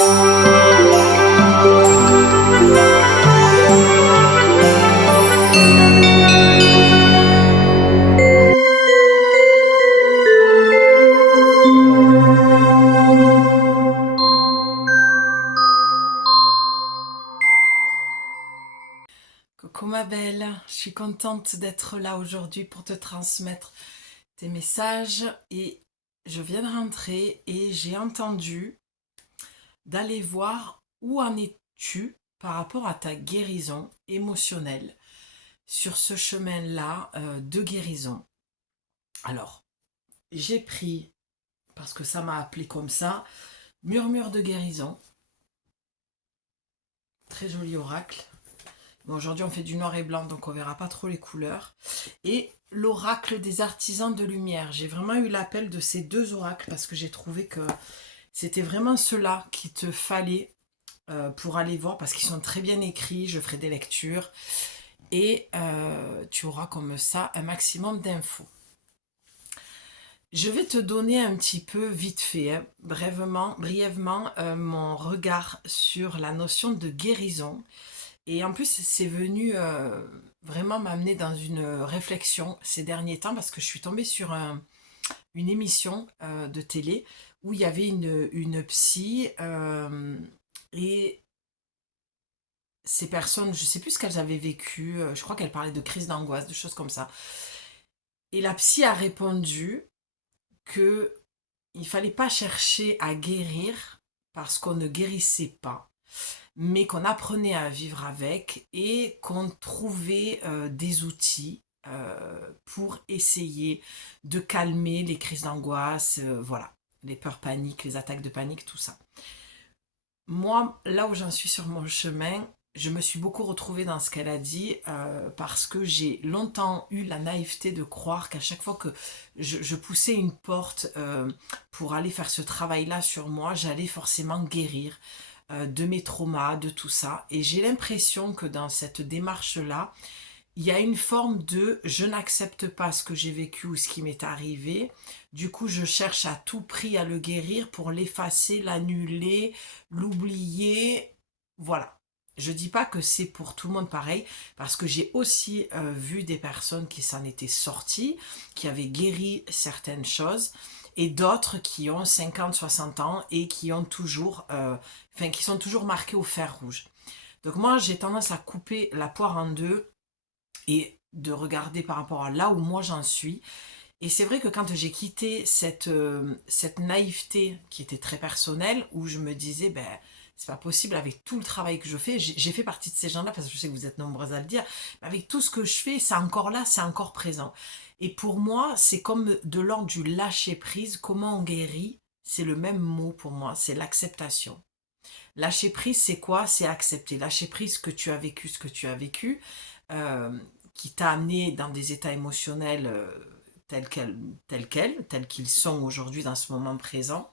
Coucou ma belle, je suis contente d'être là aujourd'hui pour te transmettre tes messages et je viens de rentrer et j'ai entendu d'aller voir où en es-tu par rapport à ta guérison émotionnelle sur ce chemin-là de guérison. Alors, j'ai pris, parce que ça m'a appelé comme ça, Murmure de guérison, très joli oracle. Bon, aujourd'hui, on fait du noir et blanc, donc on verra pas trop les couleurs. Et l'oracle des artisans de lumière. J'ai vraiment eu l'appel de ces deux oracles parce que j'ai trouvé que c'était vraiment ceux-là qu'il te fallait pour aller voir parce qu'ils sont très bien écrits. Je ferai des lectures et tu auras comme ça un maximum d'infos. Je vais te donner un petit peu vite fait, hein, brièvement, mon regard sur la notion de guérison. Et en plus, c'est venu vraiment m'amener dans une réflexion ces derniers temps parce que je suis tombée sur une émission de télé où il y avait une psy et ces personnes, je ne sais plus ce qu'elles avaient vécu, je crois qu'elles parlaient de crise d'angoisse, de choses comme ça. Et la psy a répondu que il fallait pas chercher à guérir parce qu'on ne guérissait pas, mais qu'on apprenait à vivre avec et qu'on trouvait des outils pour essayer de calmer les crises d'angoisse, voilà, les peurs paniques, les attaques de panique, tout ça. Moi, là où j'en suis sur mon chemin, je me suis beaucoup retrouvée dans ce qu'elle a dit parce que j'ai longtemps eu la naïveté de croire qu'à chaque fois que je poussais une porte pour aller faire ce travail-là sur moi, j'allais forcément guérir de mes traumas, de tout ça. Et j'ai l'impression que dans cette démarche-là, il y a une forme de je n'accepte pas ce que j'ai vécu ou ce qui m'est arrivé. Du coup, je cherche à tout prix à le guérir pour l'effacer, l'annuler, l'oublier. Voilà. Je dis pas que c'est pour tout le monde pareil, parce que j'ai aussi vu des personnes qui s'en étaient sorties, qui avaient guéri certaines choses, et d'autres qui ont 50, 60 ans et qui ont toujours, qui sont toujours marqués au fer rouge. Donc moi, j'ai tendance à couper la poire en deux et de regarder par rapport à là où moi j'en suis. Et c'est vrai que quand j'ai quitté cette naïveté qui était très personnelle, où je me disais, ben, c'est pas possible avec tout le travail que je fais, j'ai fait partie de ces gens-là, parce que je sais que vous êtes nombreux à le dire, mais avec tout ce que je fais, c'est encore là, c'est encore présent. Et pour moi, c'est comme de l'ordre du lâcher-prise, comment on guérit, c'est le même mot pour moi, c'est l'acceptation. Lâcher prise, c'est quoi? C'est accepter. Lâcher prise que tu as vécu ce que tu as vécu, euh, qui t'a amené dans des états émotionnels tels qu'ils sont aujourd'hui dans ce moment présent.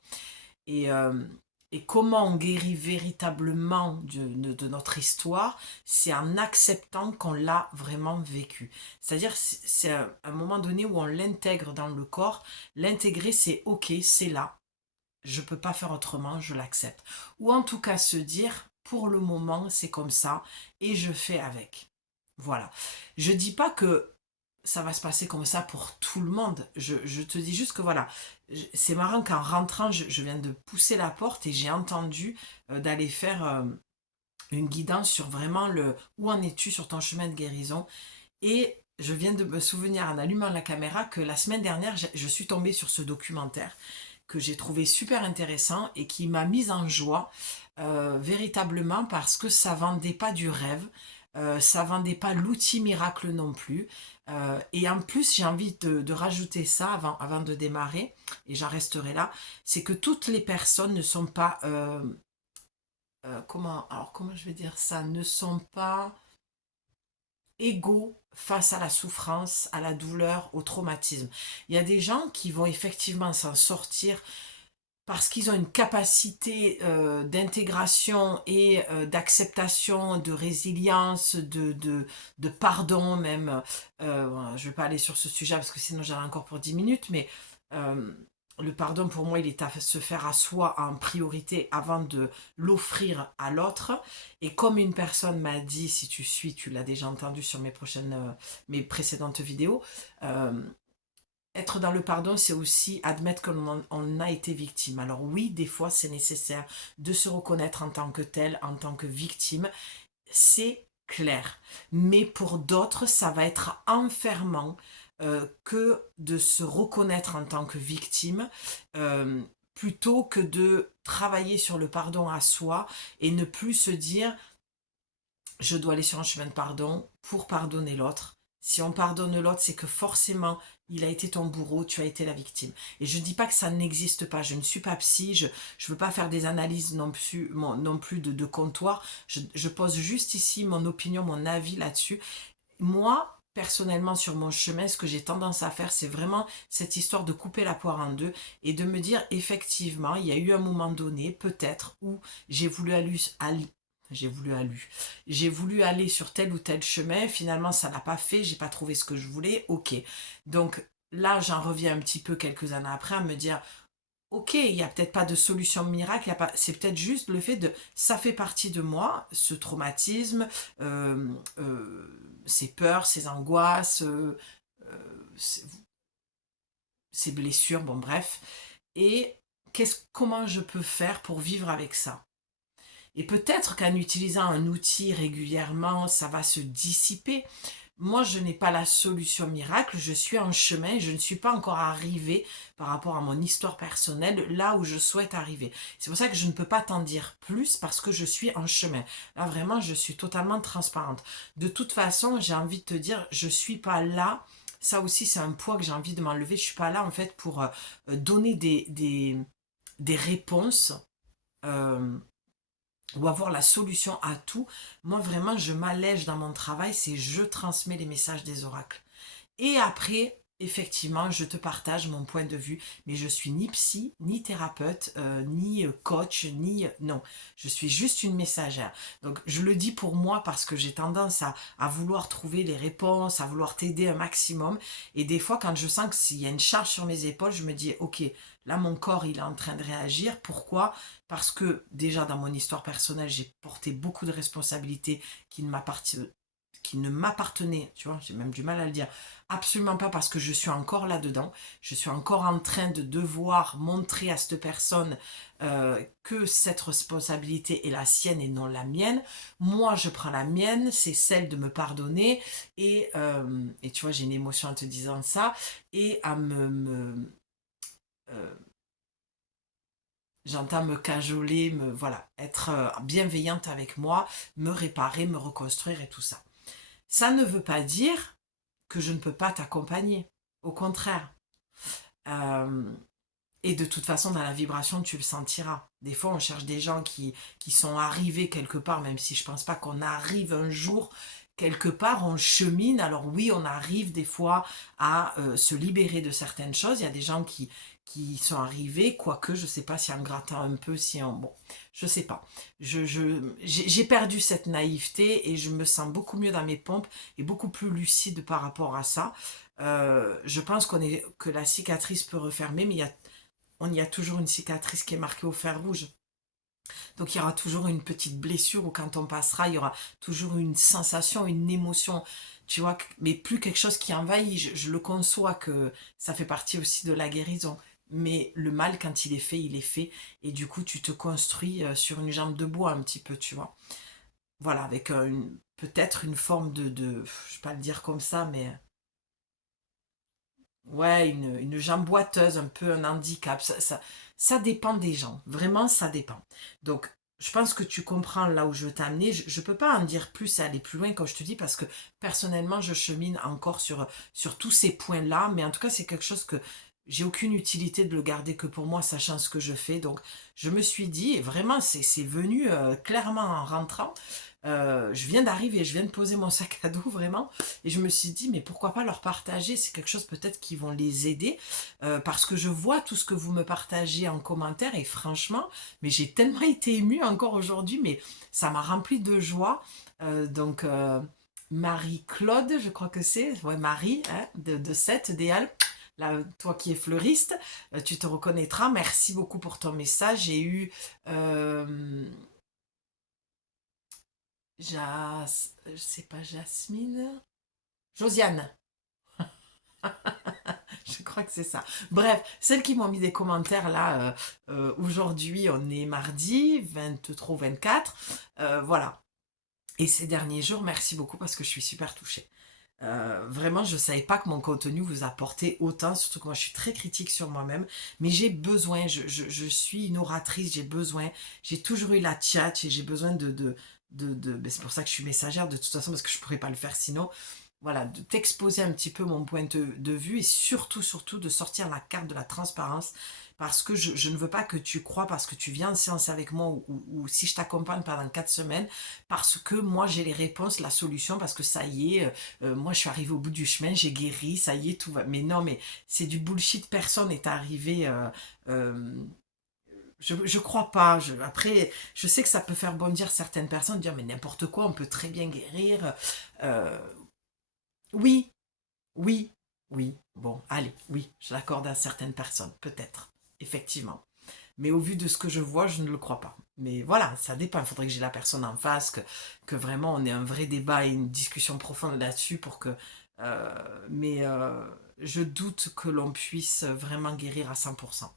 Et, euh, et comment on guérit véritablement de notre histoire, c'est en acceptant qu'on l'a vraiment vécu. C'est-à-dire, c'est un moment donné où on l'intègre dans le corps. L'intégrer, c'est ok, c'est là, je peux pas faire autrement, je l'accepte. Ou en tout cas se dire, pour le moment, c'est comme ça et je fais avec. Voilà. Je dis pas que ça va se passer comme ça pour tout le monde. Je te dis juste que voilà, c'est marrant qu'en rentrant, je viens de pousser la porte et j'ai entendu d'aller faire une guidance sur vraiment le où en es-tu sur ton chemin de guérison. Et je viens de me souvenir en allumant la caméra que la semaine dernière, je suis tombée sur ce documentaire que j'ai trouvé super intéressant et qui m'a mise en joie véritablement parce que ça vendait pas du rêve, ça vendait pas l'outil miracle non plus. Et en plus, j'ai envie de rajouter ça avant de démarrer, et j'en resterai là, c'est que toutes les personnes ne sont pas, comment je vais dire ça, ne sont pas égaux face à la souffrance, à la douleur, au traumatisme. Il y a des gens qui vont effectivement s'en sortir parce qu'ils ont une capacité d'intégration et d'acceptation, de résilience, de pardon même. Bon, je ne vais pas aller sur ce sujet parce que sinon j'en ai encore pour 10 minutes, mais euh, le pardon, pour moi, il est à se faire à soi en priorité avant de l'offrir à l'autre. Et comme une personne m'a dit, si tu suis, tu l'as déjà entendu sur mes précédentes vidéos, euh, être dans le pardon, c'est aussi admettre qu'on a été victime. Alors oui, des fois, c'est nécessaire de se reconnaître en tant que tel, en tant que victime. C'est clair. Mais pour d'autres, ça va être enfermant que de se reconnaître en tant que victime, euh, plutôt que de travailler sur le pardon à soi et ne plus se dire je dois aller sur un chemin de pardon pour pardonner l'autre. Si on pardonne l'autre, c'est que forcément, il a été ton bourreau, tu as été la victime. Et je ne dis pas que ça n'existe pas, je ne suis pas psy, je ne veux pas faire des analyses non plus de comptoir, je pose juste ici mon opinion, mon avis là-dessus. Moi, personnellement, sur mon chemin, ce que j'ai tendance à faire, c'est vraiment cette histoire de couper la poire en deux et de me dire, effectivement, il y a eu un moment donné, peut-être, où j'ai voulu j'ai voulu aller sur tel ou tel chemin, finalement ça n'a pas fait, j'ai pas trouvé ce que je voulais, ok. Donc là j'en reviens un petit peu quelques années après à me dire, ok, il n'y a peut-être pas de solution miracle, c'est peut-être juste le fait de, ça fait partie de moi, ce traumatisme, euh, ces peurs, ces angoisses, ces, ces blessures, bon bref, et comment je peux faire pour vivre avec ça? Et peut-être qu'en utilisant un outil régulièrement, ça va se dissiper. Moi, je n'ai pas la solution miracle, je suis en chemin, je ne suis pas encore arrivée par rapport à mon histoire personnelle là où je souhaite arriver. C'est pour ça que je ne peux pas t'en dire plus parce que je suis en chemin. Là, vraiment, je suis totalement transparente. De toute façon, j'ai envie de te dire, je suis pas là. Ça aussi, c'est un poids que j'ai envie de m'enlever. Je suis pas là, en fait, pour donner des réponses. euh, ou avoir la solution à tout. Moi, vraiment, je m'allège dans mon travail, c'est je transmets les messages des oracles. Et après, effectivement, je te partage mon point de vue, mais je suis ni psy, ni thérapeute, ni coach, ni... non, je suis juste une messagère. Donc, je le dis pour moi parce que j'ai tendance à vouloir trouver les réponses, à vouloir t'aider un maximum. Et des fois, quand je sens que s'il y a une charge sur mes épaules, je me dis, ok, là, mon corps, il est en train de réagir. Pourquoi? Parce que déjà, dans mon histoire personnelle, j'ai porté beaucoup de responsabilités qui ne m'appartenaient, tu vois, j'ai même du mal à le dire, absolument pas parce que je suis encore là-dedans, je suis encore en train de devoir montrer à cette personne que cette responsabilité est la sienne et non la mienne. Moi, je prends la mienne, c'est celle de me pardonner et tu vois, j'ai une émotion en te disant ça et à euh, j'entends me cajoler, voilà, être bienveillante avec moi, me réparer, me reconstruire et tout ça. Ça ne veut pas dire que je ne peux pas t'accompagner. Au contraire. Euh, et de toute façon, dans la vibration, tu le sentiras. Des fois, on cherche des gens qui sont arrivés quelque part, même si je pense pas qu'on arrive un jour quelque part, on chemine. Alors oui, on arrive des fois à se libérer de certaines choses. Il y a des gens qui sont arrivés, quoique je sais pas si en grattant un peu, si en... Bon, je sais pas. J'ai perdu cette naïveté et je me sens beaucoup mieux dans mes pompes et beaucoup plus lucide par rapport à ça. Je pense que la cicatrice peut refermer, mais on y a toujours une cicatrice qui est marquée au fer rouge. Donc il y aura toujours une petite blessure où quand on passera, il y aura toujours une sensation, une émotion, tu vois, mais plus quelque chose qui envahit. Je le conçois que ça fait partie aussi de la guérison. Mais le mal, quand il est fait, il est fait. Et du coup, tu te construis sur une jambe de bois un petit peu, tu vois. Voilà, avec peut-être une forme je ne vais pas le dire comme ça, mais ouais, une jambe boiteuse, un peu un handicap. Ça dépend des gens. Vraiment, ça dépend. Donc, je pense que tu comprends là où je veux t'amener. Je ne peux pas en dire plus et aller plus loin quand je te dis parce que personnellement, je chemine encore sur tous ces points-là. Mais en tout cas, c'est quelque chose que j'ai aucune utilité de le garder que pour moi, sachant ce que je fais. Donc, je me suis dit, et vraiment, c'est venu clairement en rentrant. Je viens d'arriver, je viens de poser mon sac à dos vraiment, et je me suis dit, mais pourquoi pas leur partager? C'est quelque chose peut-être qui vont les aider, parce que je vois tout ce que vous me partagez en commentaire, et franchement, mais j'ai tellement été émue encore aujourd'hui, mais ça m'a rempli de joie. Donc, Marie-Claude, je crois que c'est, ouais, Marie, hein, de Sète, des Alpes. là, toi qui es fleuriste, tu te reconnaîtras. Merci beaucoup pour ton message. J'ai eu je sais pas, Jasmine, Josiane. Je crois que c'est ça. Bref, celles qui m'ont mis des commentaires là, aujourd'hui, on est mardi 23 ou 24. Voilà. Et ces derniers jours, merci beaucoup parce que je suis super touchée. Vraiment, je ne savais pas que mon contenu vous apportait autant, surtout que moi je suis très critique sur moi-même, mais j'ai besoin, je suis une oratrice, j'ai besoin, j'ai toujours eu la tchatch et j'ai besoin ben, c'est pour ça que je suis messagère de toute façon parce que je ne pourrais pas le faire sinon, voilà, de t'exposer un petit peu mon point de vue et surtout, surtout de sortir la carte de la transparence parce que je ne veux pas que tu crois parce que tu viens en séance avec moi ou si je t'accompagne pendant 4 semaines parce que moi j'ai les réponses, la solution parce que ça y est, moi je suis arrivée au bout du chemin, j'ai guéri, ça y est, tout va. Mais non, mais c'est du bullshit, personne n'est arrivé. Je crois pas. Après, je sais que ça peut faire bondir certaines personnes, dire mais n'importe quoi, on peut très bien guérir. Euh, oui, oui, oui. Bon, allez, oui, je l'accorde à certaines personnes, peut-être, effectivement. Mais au vu de ce que je vois, je ne le crois pas. Mais voilà, ça dépend. Il faudrait que j'ai la personne en face, que vraiment on ait un vrai débat et une discussion profonde là-dessus pour que... mais je doute que l'on puisse vraiment guérir à 100%.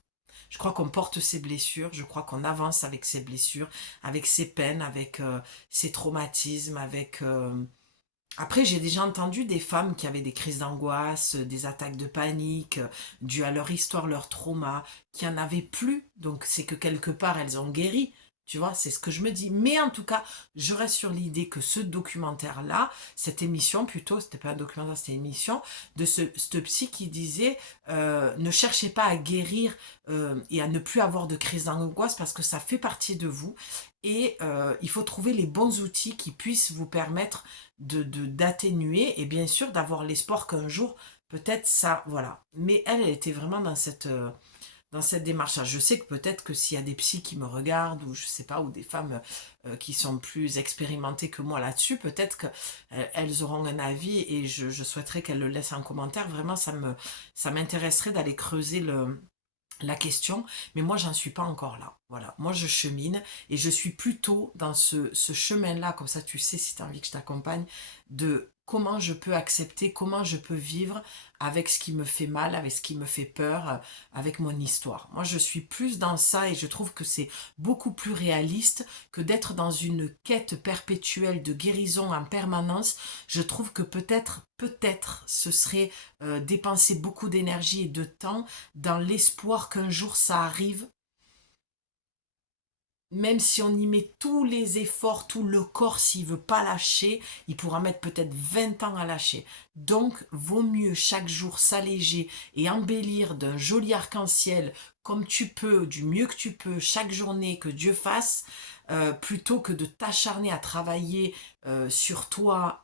Je crois qu'on porte ses blessures, je crois qu'on avance avec ses blessures, avec ses peines, avec ses traumatismes, avec... Après, j'ai déjà entendu des femmes qui avaient des crises d'angoisse, des attaques de panique, dues à leur histoire, leur trauma, qui en avaient plus. Donc, c'est que quelque part, elles ont guéri. Tu vois, c'est ce que je me dis. Mais en tout cas, je reste sur l'idée que ce documentaire-là, cette émission plutôt, c'était pas un documentaire, c'était une émission, de ce psy qui disait ne cherchez pas à guérir et à ne plus avoir de crise d'angoisse parce que ça fait partie de vous. Et il faut trouver les bons outils qui puissent vous permettre d'atténuer et bien sûr d'avoir l'espoir qu'un jour, peut-être ça, voilà. Mais elle était vraiment dans cette démarche-là. Je sais que peut-être que s'il y a des psys qui me regardent, ou je sais pas, ou des femmes qui sont plus expérimentées que moi là-dessus, peut-être qu'elles auront un avis et je souhaiterais qu'elles le laissent en commentaire. Vraiment, ça m'intéresserait d'aller creuser la question, mais moi j'en suis pas encore là. Voilà, moi je chemine et je suis plutôt dans ce chemin-là, comme ça tu sais si tu as envie que je t'accompagne, de comment je peux accepter, comment je peux vivre avec ce qui me fait mal, avec ce qui me fait peur, avec mon histoire. Moi je suis plus dans ça et je trouve que c'est beaucoup plus réaliste que d'être dans une quête perpétuelle de guérison en permanence. Je trouve que peut-être ce serait dépenser beaucoup d'énergie et de temps dans l'espoir qu'un jour ça arrive, même si on y met tous les efforts, tout le corps, s'il veut pas lâcher, il pourra mettre peut-être 20 ans à lâcher. Donc, vaut mieux chaque jour s'alléger et embellir d'un joli arc-en-ciel comme tu peux, du mieux que tu peux, chaque journée que Dieu fasse, plutôt que de t'acharner à travailler sur toi.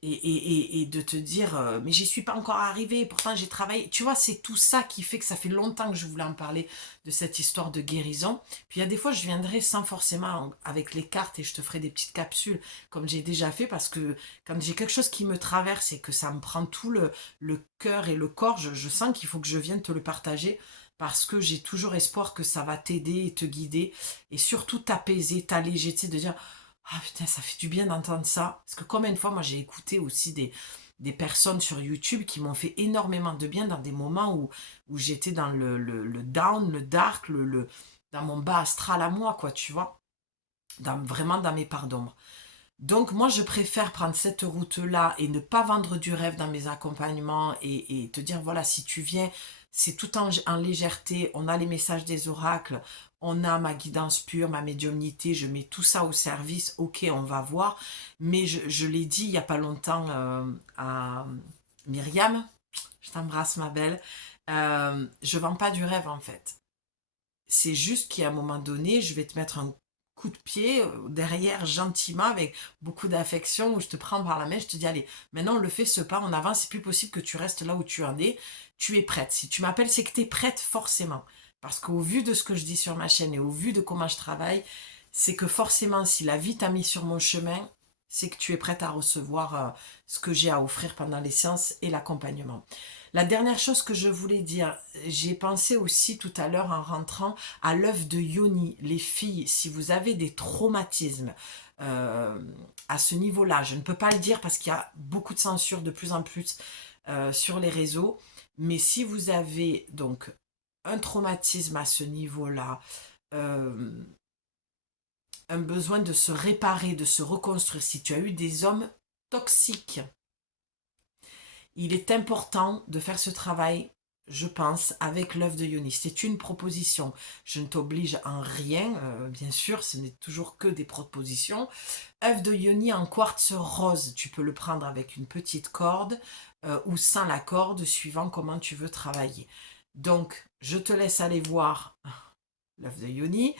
Et de te dire mais j'y suis pas encore arrivée, pourtant j'ai travaillé, tu vois, c'est tout ça qui fait que ça fait longtemps que je voulais en parler de cette histoire de guérison. Puis il y a des fois je viendrai sans forcément avec les cartes et je te ferai des petites capsules comme j'ai déjà fait parce que quand j'ai quelque chose qui me traverse et que ça me prend tout le cœur et le corps, je sens qu'il faut que je vienne te le partager parce que j'ai toujours espoir que ça va t'aider et te guider et surtout t'apaiser, t'alléger, tu sais, de dire ah putain, ça fait du bien d'entendre ça. Parce que combien de fois, moi, j'ai écouté aussi des personnes sur YouTube qui m'ont fait énormément de bien dans des moments où j'étais dans le down, le dark, dans mon bas astral à moi, quoi, tu vois. Vraiment dans mes parts d'ombre. Donc moi je préfère prendre cette route-là et ne pas vendre du rêve dans mes accompagnements et te dire voilà si tu viens c'est tout en légèreté, on a les messages des oracles, on a ma guidance pure, ma médiumnité, je mets tout ça au service, ok on va voir, mais je l'ai dit il n'y a pas longtemps à Myriam, je t'embrasse ma belle, je vends pas du rêve en fait. C'est juste qu'à un moment donné, je vais te mettre un coup de pied derrière gentiment avec beaucoup d'affection où je te prends par la main, je te dis allez, maintenant on le fait ce pas, on avance, c'est plus possible que tu restes là où tu en es, tu es prête. Si tu m'appelles, c'est que tu es prête forcément. Parce qu'au vu de ce que je dis sur ma chaîne et au vu de comment je travaille, c'est que forcément si la vie t'a mis sur mon chemin, c'est que tu es prête à recevoir ce que j'ai à offrir pendant les séances et l'accompagnement. La dernière chose que je voulais dire, j'ai pensé aussi tout à l'heure en rentrant à l'œuf de Yoni. Les filles, si vous avez des traumatismes euh, à ce niveau-là, je ne peux pas le dire parce qu'il y a beaucoup de censure de plus en plus sur les réseaux, mais si vous avez donc un traumatisme à ce niveau-là, euh, un besoin de se réparer, de se reconstruire, si tu as eu des hommes toxiques, il est important de faire ce travail, je pense, avec l'œuf de Yoni. C'est une proposition. Je ne t'oblige en rien, bien sûr, ce n'est toujours que des propositions. œuf de Yoni en quartz rose, tu peux le prendre avec une petite corde ou sans la corde, suivant comment tu veux travailler. Donc, je te laisse aller voir l'œuf de Yoni,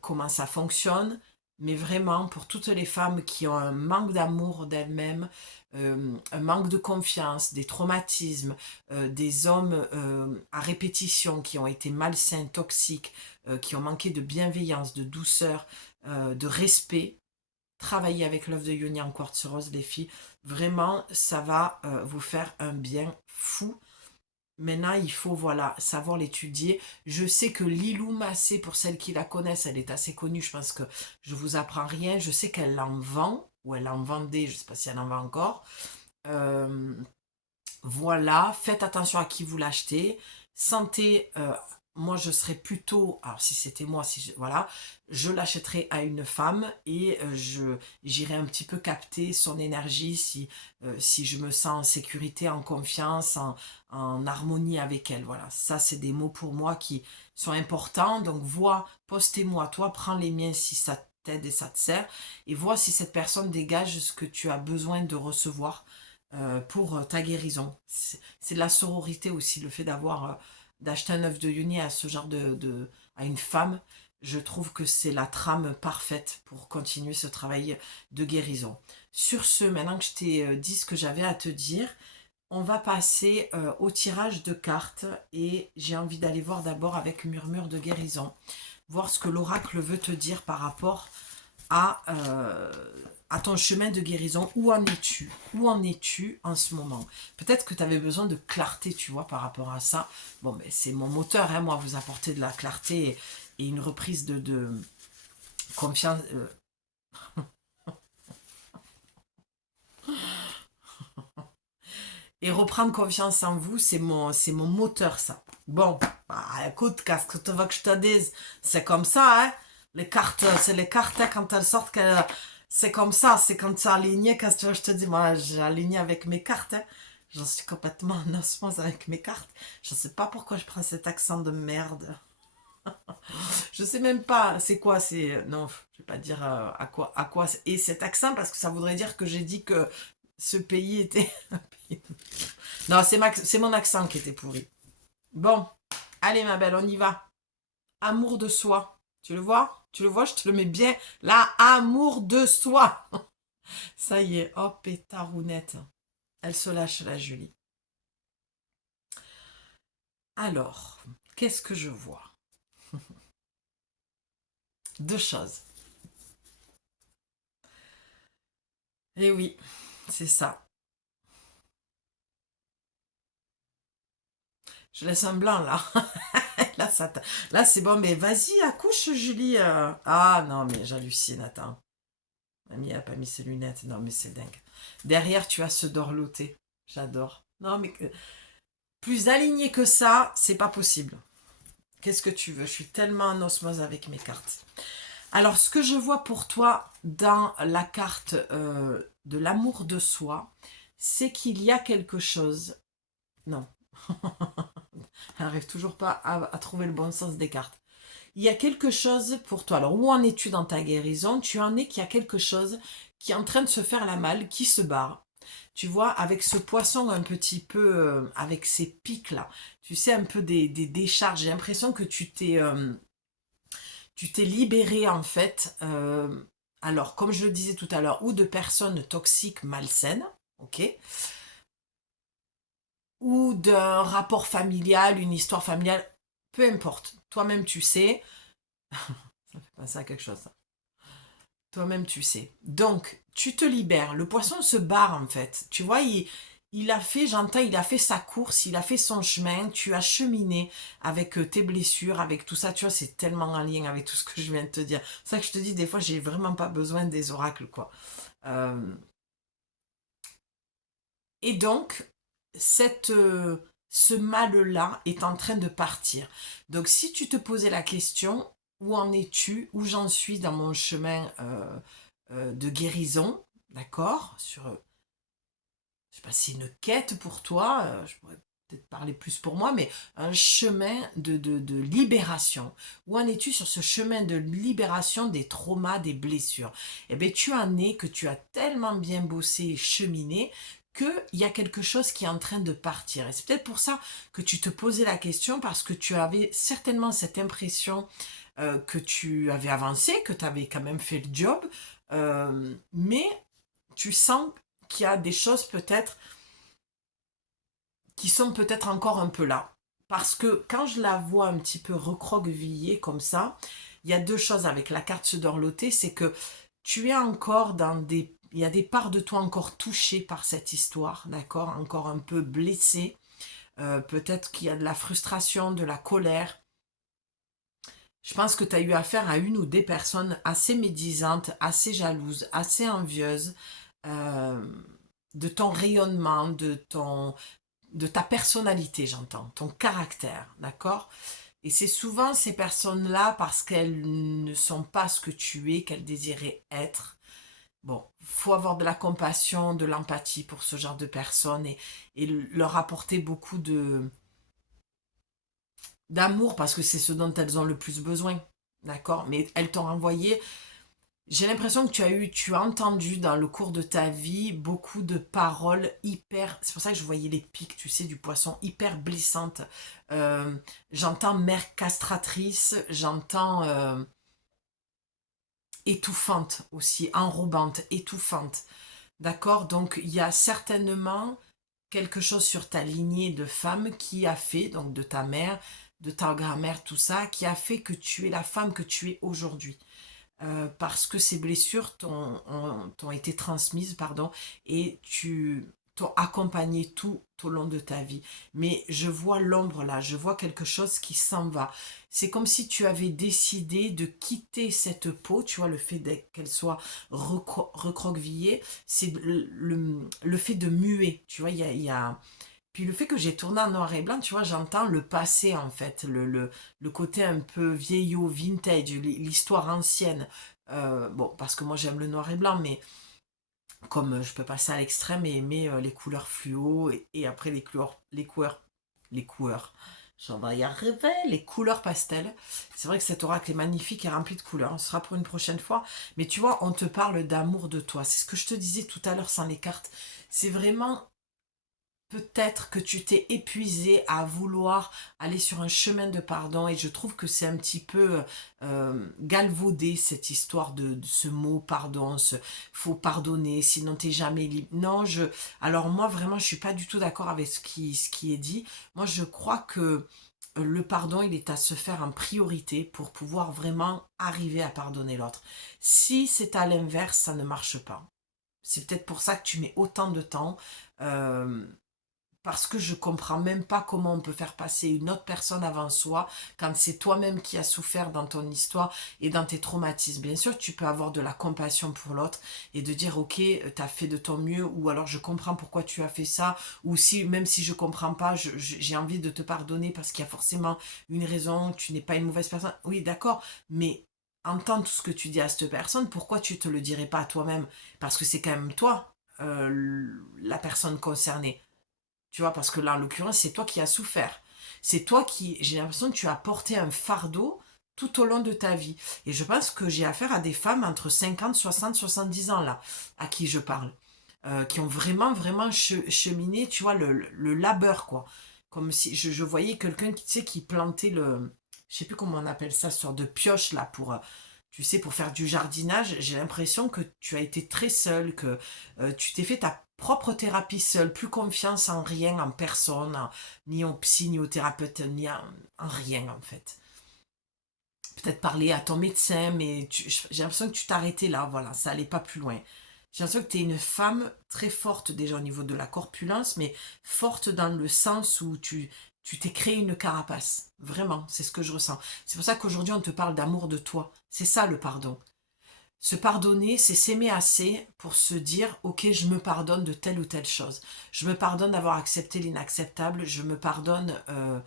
comment ça fonctionne, mais vraiment pour toutes les femmes qui ont un manque d'amour d'elles-mêmes, un manque de confiance, des traumatismes, des hommes à répétition qui ont été malsains, toxiques, qui ont manqué de bienveillance, de douceur, de respect, travailler avec l'œuf de Yoni en quartz rose, les filles, vraiment, ça va vous faire un bien fou. Maintenant, il faut voilà, savoir l'étudier. Je sais que Lilou Massé, pour celles qui la connaissent, elle est assez connue. Je pense que je vous apprends rien. Je sais qu'elle en vend, ou elle en vendait, je ne sais pas si elle en vend encore. Euh, voilà, faites attention à qui vous l'achetez. Santé, moi je serais plutôt, alors si c'était moi, voilà, je l'achèterais à une femme et j'irais un petit peu capter son énergie si je me sens en sécurité, en confiance, en harmonie avec elle. Voilà, ça c'est des mots pour moi qui sont importants. Donc vois, postez-moi, toi, prends les miens si ça t'aide et ça te sert et vois si cette personne dégage ce que tu as besoin de recevoir pour ta guérison. C'est de la sororité aussi, le fait d'acheter un œuf de Yoni à ce genre à une femme. Je trouve que c'est la trame parfaite pour continuer ce travail de guérison. Sur ce, maintenant que je t'ai dit ce que j'avais à te dire, on va passer au tirage de cartes et j'ai envie d'aller voir d'abord avec Murmure de guérison, voir ce que l'oracle veut te dire par rapport à ton chemin de guérison. Où en es-tu? Où en es-tu en ce moment? Peut-être que tu avais besoin de clarté, tu vois, par rapport à ça. Bon, mais c'est mon moteur, hein, moi, vous apporter de la clarté et une reprise de confiance. Et reprendre confiance en vous, c'est mon moteur, ça. Bon, bah, écoute, qu'est-ce que tu veux que je te dise? C'est comme ça, hein? Les cartes, c'est les cartes, hein, quand elles sortent, c'est comme ça, c'est quand tu as aligné, qu'est-ce que tu veux que je te dis? Moi, j'ai aligné avec mes cartes, hein. J'en suis complètement en osmose avec mes cartes. Je sais pas pourquoi je prends cet accent de merde. Je sais même pas, c'est quoi, non, je vais pas dire à quoi est cet accent, parce que ça voudrait dire que j'ai dit que ce pays était un pays. Non, c'est mon accent qui était pourri. Bon, allez ma belle, on y va. Amour de soi. Tu le vois? Tu le vois, je te le mets bien. Là, amour de soi. Ça y est, hop, pétarounette. Elle se lâche, la Julie. Alors, qu'est-ce que je vois? Deux choses. Eh oui, c'est ça. Je laisse un blanc là. Là, là c'est bon, mais vas-y, accouche, Julie. Ah non, mais j'hallucine, attends. Mamie a pas mis ses lunettes. Non, mais c'est dingue. Derrière, tu as ce dorloté. J'adore. Non, mais plus aligné que ça, c'est pas possible. Qu'est-ce que tu veux? Je suis tellement en osmose avec mes cartes. Alors, ce que je vois pour toi dans la carte de l'amour de soi, c'est qu'il y a quelque chose. Non. Elle n'arrive toujours pas à trouver le bon sens des cartes. Il y a quelque chose pour toi. Alors, où en es-tu dans ta guérison? Tu en es qu'il y a quelque chose qui est en train de se faire la malle, qui se barre. Tu vois, avec ce poisson un petit peu, avec ces pics là, tu sais, un peu des décharges. J'ai l'impression que tu t'es libéré en fait. Alors, comme je le disais tout à l'heure, ou de personnes toxiques malsaines, ok, ou d'un rapport familial, une histoire familiale, peu importe. Toi-même, tu sais. Ça fait penser à quelque chose. Toi-même, tu sais. Donc, tu te libères. Le poisson se barre, en fait. Tu vois, il j'entends, il a fait sa course, il a fait son chemin, tu as cheminé avec tes blessures, avec tout ça, tu vois, c'est tellement en lien avec tout ce que je viens de te dire. C'est ça que je te dis, des fois, j'ai vraiment pas besoin des oracles, quoi. Euh, et donc, ce mal-là est en train de partir. Donc, si tu te posais la question, où en es-tu, où j'en suis dans mon chemin de guérison, d'accord, je sais pas si c'est une quête pour toi, je pourrais peut-être parler plus pour moi, mais un chemin de libération. Où en es-tu sur ce chemin de libération des traumas, des blessures? Eh bien, tu en es que tu as tellement bien bossé et cheminé qu'il y a quelque chose qui est en train de partir. Et c'est peut-être pour ça que tu te posais la question, parce que tu avais certainement cette impression que tu avais avancé, que tu avais quand même fait le job, mais tu sens qu'il y a des choses peut-être qui sont peut-être encore un peu là. Parce que quand je la vois un petit peu recroquevillée comme ça, il y a deux choses avec la carte se dorloter, c'est que tu es encore dans des... Il y a des parts de toi encore touchées par cette histoire, d'accord? Encore un peu blessées. Peut-être qu'il y a de la frustration, de la colère. Je pense que tu as eu affaire à une ou des personnes assez médisantes, assez jalouses, assez envieuses euh, de ton rayonnement, de ta personnalité, j'entends, ton caractère, d'accord? Et c'est souvent ces personnes-là, parce qu'elles ne sont pas ce que tu es, qu'elles désiraient être. Bon, faut avoir de la compassion, de l'empathie pour ce genre de personnes, et leur apporter beaucoup d'amour, parce que c'est ce dont elles ont le plus besoin, d'accord? Mais elles t'ont renvoyé. J'ai l'impression que tu as entendu dans le cours de ta vie beaucoup de paroles hyper, c'est pour ça que je voyais les pics, tu sais, du poisson, hyper blessantes. Euh, J'entends mère castratrice, j'entends étouffante aussi, enrobante, étouffante. D'accord? Donc il y a certainement quelque chose sur ta lignée de femme qui a fait, donc de ta mère, de ta grand-mère, tout ça, qui a fait que tu es la femme que tu es aujourd'hui. Parce que ces blessures t'ont été transmises, pardon, et tu t'ont accompagné tout au long de ta vie. Mais je vois l'ombre là, je vois quelque chose qui s'en va. C'est comme si tu avais décidé de quitter cette peau, tu vois, le fait qu'elle soit recroquevillée, c'est le fait de muer, tu vois, puis le fait que j'ai tourné en noir et blanc, tu vois, j'entends le passé en fait, le côté un peu vieillot, vintage, l'histoire ancienne. Bon, parce que moi j'aime le noir et blanc, mais comme je peux passer à l'extrême et aimer les couleurs fluo, et après les couleurs, j'en vais y arriver, les couleurs pastel. C'est vrai que cet oracle est magnifique et rempli de couleurs, ce sera pour une prochaine fois. Mais tu vois, on te parle d'amour de toi. C'est ce que je te disais tout à l'heure sans les cartes. C'est vraiment... Peut-être que tu t'es épuisé à vouloir aller sur un chemin de pardon, et je trouve que c'est un petit peu galvaudé cette histoire de ce mot pardon, faut pardonner sinon t'es jamais libre. Non, alors moi vraiment je suis pas du tout d'accord avec ce qui est dit. Moi je crois que le pardon il est à se faire en priorité pour pouvoir vraiment arriver à pardonner l'autre. Si c'est à l'inverse, ça ne marche pas. C'est peut-être pour ça que tu mets autant de temps. Euh, Parce que je comprends même pas comment on peut faire passer une autre personne avant soi quand c'est toi-même qui as souffert dans ton histoire et dans tes traumatismes. Bien sûr, tu peux avoir de la compassion pour l'autre et de dire ok, tu as fait de ton mieux, ou alors je comprends pourquoi tu as fait ça, ou si même si je comprends pas, j'ai envie de te pardonner parce qu'il y a forcément une raison, tu n'es pas une mauvaise personne. Oui, d'accord, mais entends tout ce que tu dis à cette personne, pourquoi tu te le dirais pas à toi-même? Parce que c'est quand même toi la personne concernée. Tu vois, parce que là, en l'occurrence, c'est toi qui as souffert. C'est toi qui, j'ai l'impression que tu as porté un fardeau tout au long de ta vie. Et je pense que j'ai affaire à des femmes entre 50, 60, 70 ans, là, à qui je parle. Qui ont vraiment, vraiment cheminé, tu vois, le labeur, quoi. Comme si je voyais quelqu'un qui, tu sais, qui plantait je sais plus comment on appelle ça, ce genre de pioche, là, tu sais, pour faire du jardinage. J'ai l'impression que tu as été très seule, que tu t'es fait ta propre thérapie seule, plus confiance en rien, en personne, ni au psy, ni au thérapeute, ni en rien, en fait. Peut-être parler à ton médecin, mais j'ai l'impression que tu t'arrêtais là, voilà, ça allait pas plus loin. J'ai l'impression que tu es une femme très forte déjà au niveau de la corpulence, mais forte dans le sens où tu t'es créé une carapace. Vraiment, c'est ce que je ressens. C'est pour ça qu'aujourd'hui on te parle d'amour de toi. C'est ça le pardon. Se pardonner, c'est s'aimer assez pour se dire, ok, je me pardonne de telle ou telle chose. Je me pardonne d'avoir accepté l'inacceptable. Je me pardonne euh,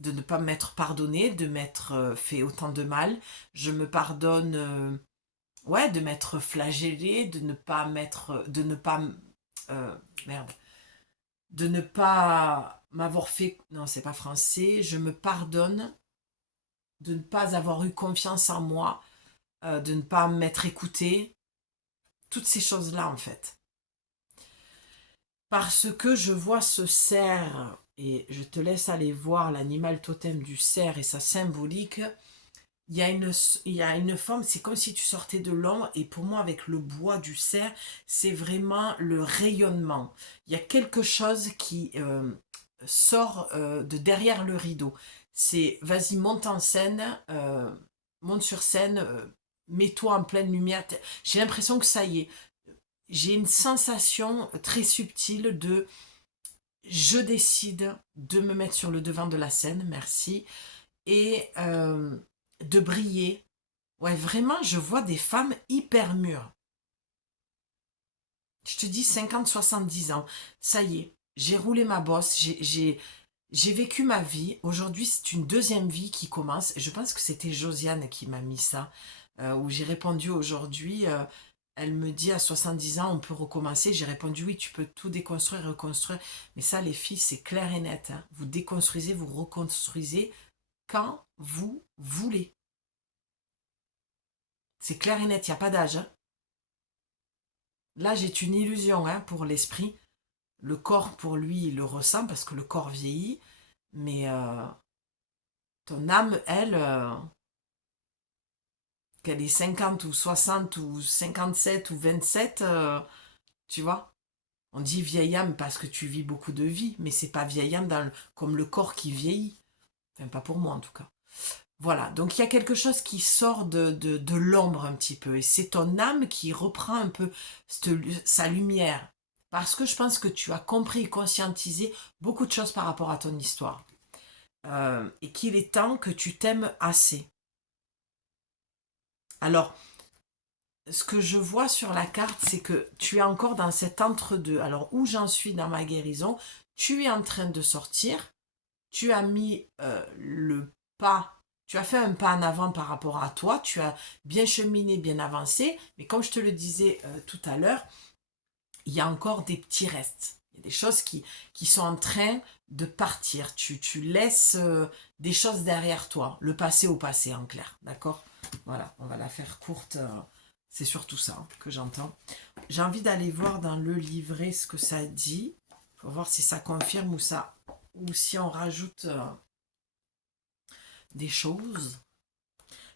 de ne pas m'être pardonné, de m'être fait autant de mal. Je me pardonne, ouais, de m'être flagellé, de ne pas m'être, de ne pas, euh, merde, de ne pas m'avoir fait, non, c'est pas français. Je me pardonne de ne pas avoir eu confiance en moi, de ne pas m'être écouté. Toutes ces choses-là, en fait. Parce que je vois ce cerf, et je te laisse aller voir l'animal totem du cerf et sa symbolique. Il y a une forme, c'est comme si tu sortais de l'ombre, et pour moi, avec le bois du cerf, c'est vraiment le rayonnement. Il y a quelque chose qui sort de derrière le rideau. C'est, vas-y, monte en scène, monte sur scène, mets-toi en pleine lumière. J'ai l'impression que ça y est, j'ai une sensation très subtile de je décide de me mettre sur le devant de la scène, merci, et de briller. Ouais, vraiment, je vois des femmes hyper mûres. Je te dis 50, 70 ans. Ça y est, j'ai roulé ma bosse, j'ai vécu ma vie. Aujourd'hui, c'est une deuxième vie qui commence. Je pense que c'était Josiane qui m'a mis ça, où j'ai répondu aujourd'hui. Elle me dit à 70 ans, on peut recommencer. J'ai répondu oui, tu peux tout déconstruire, reconstruire. Mais ça, les filles, c'est clair et net, hein. Vous déconstruisez, vous reconstruisez quand vous voulez. C'est clair et net, il n'y a pas d'âge, hein. L'âge est une illusion, hein, pour l'esprit. Le corps, pour lui, il le ressent parce que le corps vieillit. Mais ton âme, elle, qu'elle ait 50 ou 60 ou 57 ou 27, tu vois. On dit vieille âme parce que tu vis beaucoup de vie, mais c'est pas vieille âme comme le corps qui vieillit. Enfin, pas pour moi en tout cas. Voilà, donc il y a quelque chose qui sort de l'ombre un petit peu, et c'est ton âme qui reprend un peu sa lumière. Parce que je pense que tu as compris et conscientisé beaucoup de choses par rapport à ton histoire. Et qu'il est temps que tu t'aimes assez. Alors, ce que je vois sur la carte, c'est que tu es encore dans cet entre-deux. Alors, où j'en suis dans ma guérison, tu es en train de sortir, tu as mis le pas, tu as fait un pas en avant par rapport à toi, tu as bien cheminé, bien avancé, mais comme je te le disais tout à l'heure, il y a encore des petits restes. Il y a des choses qui sont en train de partir. Tu laisses des choses derrière toi, le passé au passé en clair, d'accord? Voilà, on va la faire courte. C'est surtout ça, hein, que j'entends. J'ai envie d'aller voir dans le livret ce que ça dit. Pour voir si ça confirme ou si on rajoute des choses.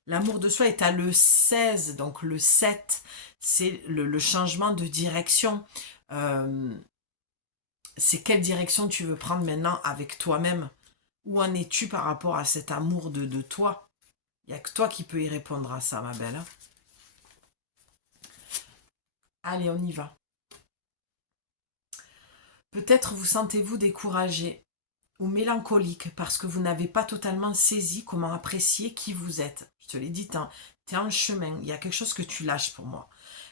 L'amour de soi est à le 16, donc le 7, c'est le changement de direction. Euh, c'est quelle direction tu veux prendre maintenant avec toi-même? Où en es-tu par rapport à cet amour de toi? Il n'y a que toi qui peux y répondre à ça, ma belle. Allez, on y va. Peut-être vous sentez-vous découragé ou mélancolique parce que vous n'avez pas totalement saisi comment apprécier qui vous êtes. Je te l'ai dit, tu es en chemin, il y a quelque chose que tu lâches pour moi.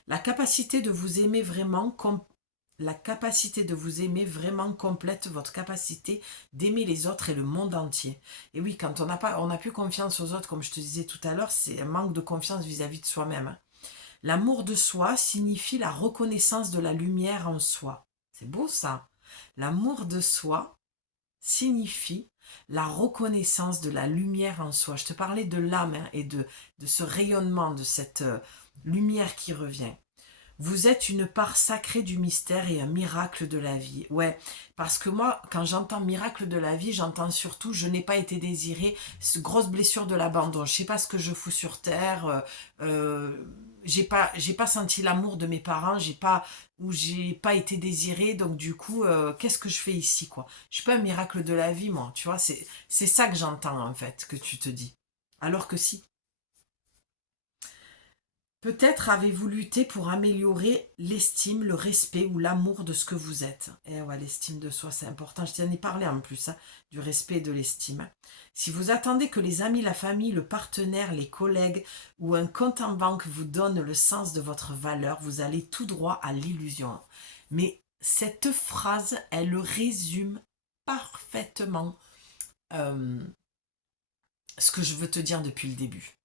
La capacité de vous aimer vraiment la capacité de vous aimer vraiment complète votre capacité d'aimer les autres et le monde entier. Et oui, quand on n'a plus confiance aux autres, comme je te disais tout à l'heure, c'est un manque de confiance vis-à-vis de soi-même, hein. L'amour de soi signifie la reconnaissance de la lumière en soi. C'est beau ça. L'amour de soi signifie la reconnaissance de la lumière en soi. Je te parlais de l'âme, hein, et de ce rayonnement, de cette lumière qui revient. Vous êtes une part sacrée du mystère et un miracle de la vie. Ouais, parce que moi, quand j'entends miracle de la vie, j'entends surtout je n'ai pas été désirée, grosse blessure de l'abandon. Je sais pas ce que je fous sur terre. J'ai pas senti l'amour de mes parents. J'ai pas été désirée. Donc du coup, qu'est-ce que je fais ici, quoi? Je suis pas un miracle de la vie, moi. Tu vois, c'est ça que j'entends en fait, que tu te dis. Alors que si. Peut-être avez-vous lutté pour améliorer l'estime, le respect ou l'amour de ce que vous êtes. Et ouais, l'estime de soi, c'est important. Je t'en ai parlé en plus, hein, du respect et de l'estime. Si vous attendez que les amis, la famille, le partenaire, les collègues ou un compte en banque vous donnent le sens de votre valeur, vous allez tout droit à l'illusion. Mais cette phrase, elle résume parfaitement euh, ce que je veux te dire depuis le début.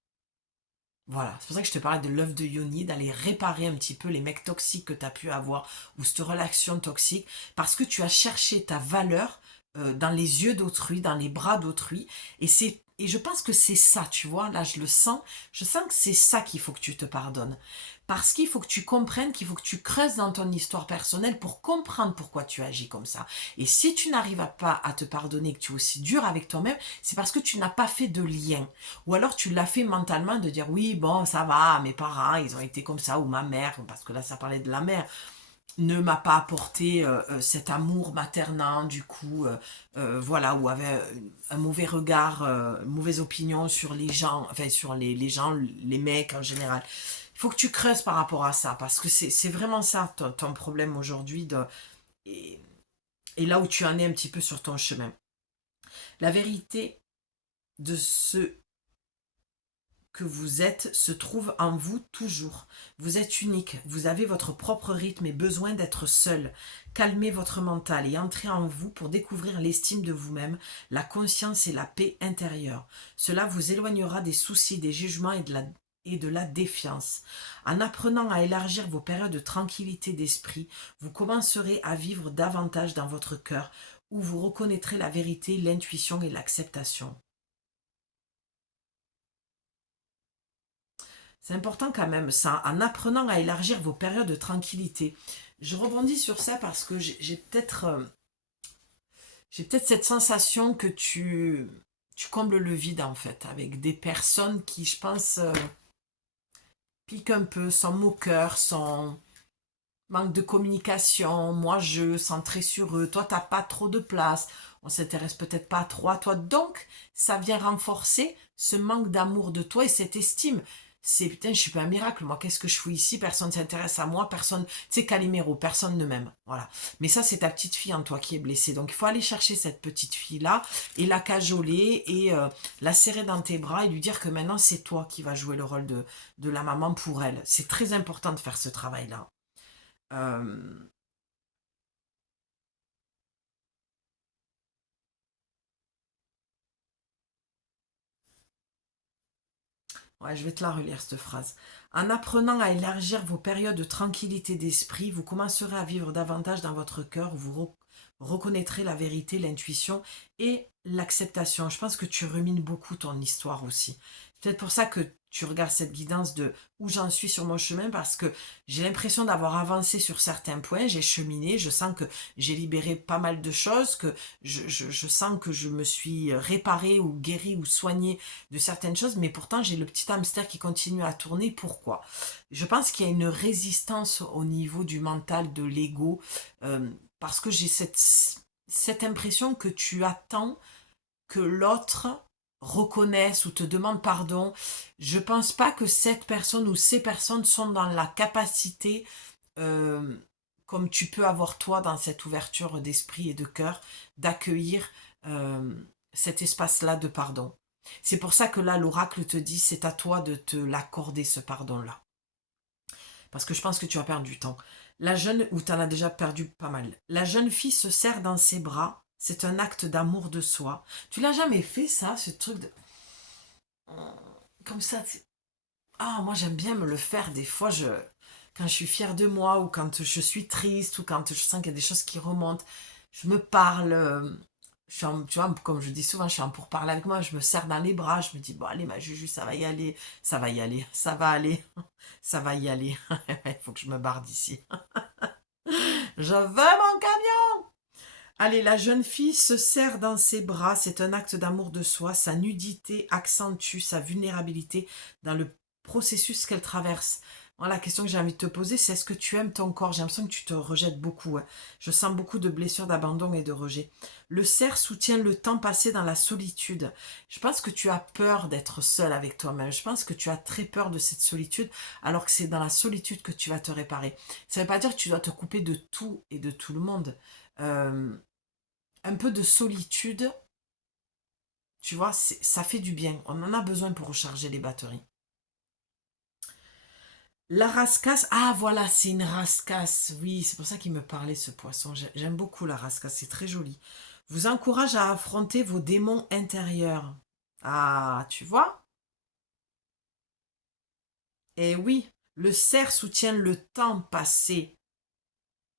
Voilà, c'est pour ça que je te parlais de l'œuf de Yoni, d'aller réparer un petit peu les mecs toxiques que tu as pu avoir ou cette relation toxique, parce que tu as cherché ta valeur dans les yeux d'autrui, dans les bras d'autrui, et je pense que c'est ça, tu vois, là je sens que c'est ça qu'il faut que tu te pardonnes. Parce qu'il faut que tu comprennes, qu'il faut que tu creuses dans ton histoire personnelle pour comprendre pourquoi tu agis comme ça. Et si tu n'arrives pas à te pardonner, que tu es aussi dur avec toi-même, c'est parce que tu n'as pas fait de lien. Ou alors tu l'as fait mentalement de dire oui, bon, ça va, mes parents, ils ont été comme ça, ou ma mère, parce que là ça parlait de la mère, ne m'a pas apporté cet amour maternant, du coup, voilà, ou avait un mauvais regard, une mauvaise opinion sur les gens, enfin sur les gens, les mecs en général. Il faut que tu creuses par rapport à ça, parce que c'est vraiment ça ton problème aujourd'hui, et, et là où tu en es un petit peu sur ton chemin. La vérité de ce que vous êtes se trouve en vous toujours. Vous êtes unique, vous avez votre propre rythme et besoin d'être seul. Calmez votre mental et entrez en vous pour découvrir l'estime de vous-même, la conscience et la paix intérieure. Cela vous éloignera des soucis, des jugements et de la défiance. En apprenant à élargir vos périodes de tranquillité d'esprit, vous commencerez à vivre davantage dans votre cœur, où vous reconnaîtrez la vérité, l'intuition et l'acceptation. C'est important quand même, ça, en apprenant à élargir vos périodes de tranquillité. Je rebondis sur ça parce que j'ai peut-être cette sensation que tu combles le vide en fait, avec des personnes qui, je pense, piquent un peu, sont moqueurs, sont manque de communication, moi je centré sur eux, toi t'as pas trop de place, on s'intéresse peut-être pas trop à toi, donc ça vient renforcer ce manque d'amour de toi et cette estime. C'est putain, je suis pas un miracle, moi qu'est-ce que je fous ici, personne s'intéresse à moi, personne, tu sais Calimero, personne ne m'aime, voilà. Mais ça c'est ta petite fille en toi qui est blessée, donc il faut aller chercher cette petite fille-là et la cajoler et la serrer dans tes bras et lui dire que maintenant c'est toi qui vas jouer le rôle de la maman pour elle. C'est très important de faire ce travail-là. Euh, ouais, je vais te la relire, cette phrase. En apprenant à élargir vos périodes de tranquillité d'esprit, vous commencerez à vivre davantage dans votre cœur, où vous reconnaîtrez la vérité, l'intuition et l'acceptation. Je pense que tu rumines beaucoup ton histoire aussi. C'est peut-être pour ça que tu regardes cette guidance de où j'en suis sur mon chemin, parce que j'ai l'impression d'avoir avancé sur certains points, j'ai cheminé, je sens que j'ai libéré pas mal de choses, que je sens que je me suis réparée ou guérie ou soignée de certaines choses, mais pourtant j'ai le petit hamster qui continue à tourner. Pourquoi? Je pense qu'il y a une résistance au niveau du mental, de l'ego, parce que j'ai cette impression que tu attends que l'autre reconnaisse ou te demande pardon. Je pense pas que cette personne ou ces personnes sont dans la capacité, euh, comme tu peux avoir toi dans cette ouverture d'esprit et de cœur, d'accueillir euh, cet espace-là de pardon. C'est pour ça que là, l'oracle te dit, c'est à toi de te l'accorder, ce pardon-là. Parce que je pense que tu as perdu du temps. La jeune, ou tu en as déjà perdu pas mal. La jeune fille se serre dans ses bras. C'est un acte d'amour de soi. Tu l'as jamais fait, ça, ce truc de... Comme ça, ah, moi j'aime bien me le faire des fois, quand je suis fière de moi ou quand je suis triste ou quand je sens qu'il y a des choses qui remontent, je me parle, tu vois, comme je dis souvent, je suis en pour parler avec moi, je me serre dans les bras, je me dis, bon allez ma Juju, ça va y aller, ça va y aller, ça va aller, ça va y aller, il faut que je me barre d'ici. Je veux mon camion. Allez, la jeune fille se serre dans ses bras, c'est un acte d'amour de soi, sa nudité accentue sa vulnérabilité dans le processus qu'elle traverse. Moi, la question que j'ai envie de te poser, c'est est-ce que tu aimes ton corps? J'ai l'impression que tu te rejettes beaucoup. Hein. Je sens beaucoup de blessures, d'abandon et de rejet. Le cerf soutient le temps passé dans la solitude. Je pense que tu as peur d'être seul avec toi-même. Je pense que tu as très peur de cette solitude, alors que c'est dans la solitude que tu vas te réparer. Ça ne veut pas dire que tu dois te couper de tout et de tout le monde. Euh, un peu de solitude, tu vois, ça fait du bien. On en a besoin pour recharger les batteries. La rascasse, ah voilà, c'est une rascasse. Oui, c'est pour ça qu'il me parlait ce poisson. J'aime beaucoup la rascasse, c'est très joli. Vous encourage à affronter vos démons intérieurs. Ah, tu vois? Eh oui, le cerf soutient le temps passé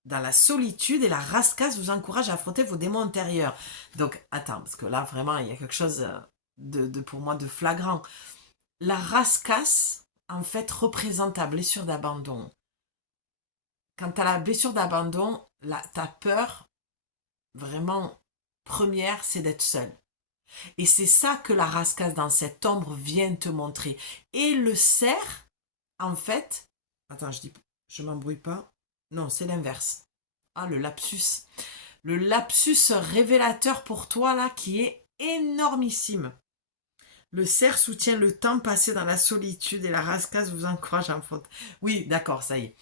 dans la solitude et la rascasse vous encourage à affronter vos démons intérieurs. Donc, attends, parce que là, vraiment, il y a quelque chose pour moi, de flagrant. La rascasse, en fait, représente ta blessure d'abandon. Quand tu as la blessure d'abandon, ta peur, vraiment, première, c'est d'être seule. Et c'est ça que la rascasse dans cette ombre vient te montrer. Et le cerf, en fait, attends, je m'embrouille pas. Non, c'est l'inverse. Ah, le lapsus. Le lapsus révélateur pour toi, là, qui est énormissime. Le cerf soutient le temps passé dans la solitude et la rascasse vous encourage à affronter. Oui, d'accord, ça y est.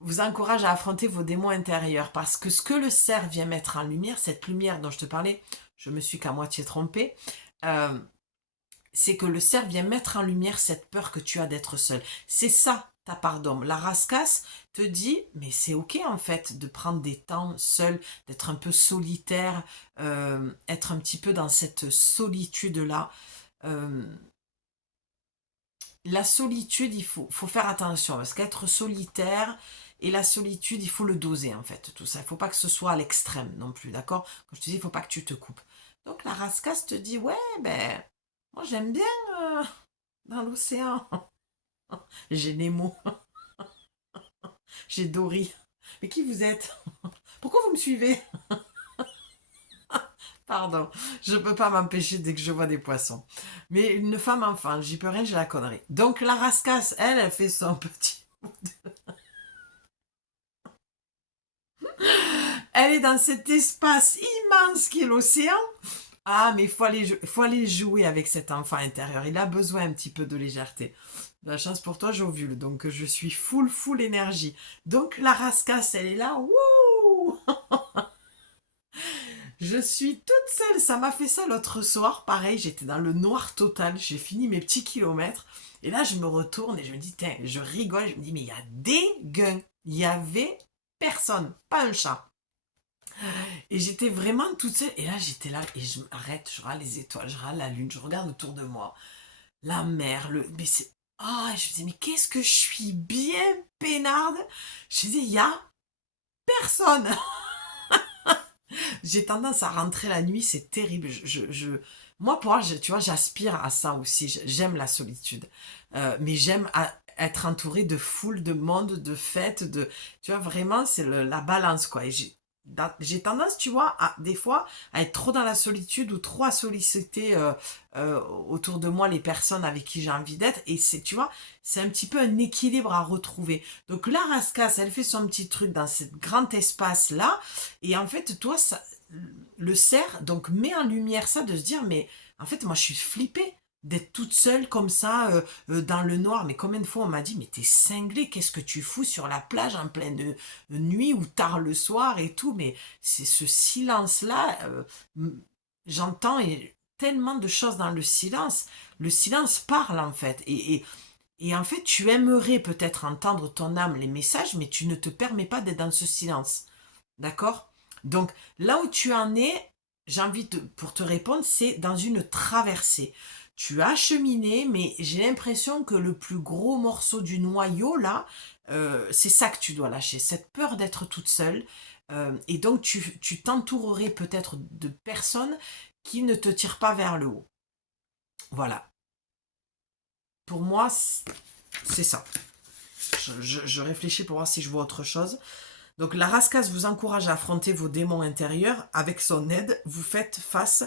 Vous encourage à affronter vos démons intérieurs parce que ce que le cerf vient mettre en lumière, cette lumière dont je te parlais, je me suis qu'à moitié trompée, euh, c'est que le cerf vient mettre en lumière cette peur que tu as d'être seul. C'est ça ta part d'homme. La rascasse te dit, mais c'est ok en fait de prendre des temps seul, d'être un peu solitaire, être un petit peu dans cette solitude-là. Euh, la solitude, faut faire attention, parce qu'être solitaire et la solitude, il faut le doser en fait, tout ça. Il ne faut pas que ce soit à l'extrême non plus, d'accord? Comme je te dis, il ne faut pas que tu te coupes. Donc la rascasse te dit, ouais, ben, moi j'aime bien dans l'océan. J'ai Nemo, j'ai Dory. Mais qui vous êtes? Pourquoi vous me suivez? Pardon, je ne peux pas m'empêcher dès que je vois des poissons. Mais une femme enfant, j'y peux rien, j'ai la connerie. Donc la rascasse, elle fait son petit... Elle est dans cet espace immense qui est l'océan. Ah, mais faut aller jouer avec cet enfant intérieur. Il a besoin un petit peu de légèreté. De la chance pour toi, j'ovule. Donc, je suis full énergie. Donc, la rascasse, elle est là. Wouh! Je suis toute seule. Ça m'a fait ça l'autre soir. Pareil, j'étais dans le noir total. J'ai fini mes petits kilomètres. Et là, je me retourne et je me dis, tiens, je rigole. Je me dis, mais il y a des gueux. Il y avait personne, pas un chat. Et j'étais vraiment toute seule. Et là, j'étais là et je m'arrête, je râle les étoiles, je râle la lune, je regarde autour de moi. La mer, mais c'est... Ah, je me disais, mais qu'est-ce que je suis bien peinarde. Je me disais, il y a personne. J'ai tendance à rentrer la nuit, c'est terrible. Moi, pour moi, tu vois, j'aspire à ça aussi. J'aime la solitude. Mais être entourée de foule, de monde, de fêtes, tu vois, vraiment, c'est la balance, quoi. Et j'ai tendance, tu vois, des fois, à être trop dans la solitude ou trop à solliciter autour de moi les personnes avec qui j'ai envie d'être. Et c'est, tu vois, c'est un petit peu un équilibre à retrouver. Donc la rascasse, elle fait son petit truc dans ce grand espace-là. Et en fait, toi, le cerf, donc, met en lumière ça, de se dire, mais en fait, moi, je suis flippée d'être toute seule comme ça dans le noir. Mais combien de fois on m'a dit, mais t'es cinglée, qu'est-ce que tu fous sur la plage en pleine nuit ou tard le soir et tout. Mais c'est ce silence-là, j'entends tellement de choses dans le silence. Le silence parle en fait. Et en fait, tu aimerais peut-être entendre ton âme les messages, mais tu ne te permets pas d'être dans ce silence. D'accord? Donc, là où tu en es, pour te répondre, c'est dans une traversée. Tu as cheminé, mais j'ai l'impression que le plus gros morceau du noyau, là, c'est ça que tu dois lâcher, cette peur d'être toute seule. Et donc, tu t'entourerais peut-être de personnes qui ne te tirent pas vers le haut. Voilà. Pour moi, c'est ça. Je réfléchis pour voir si je vois autre chose. Donc la rascasse vous encourage à affronter vos démons intérieurs. Avec son aide, vous faites face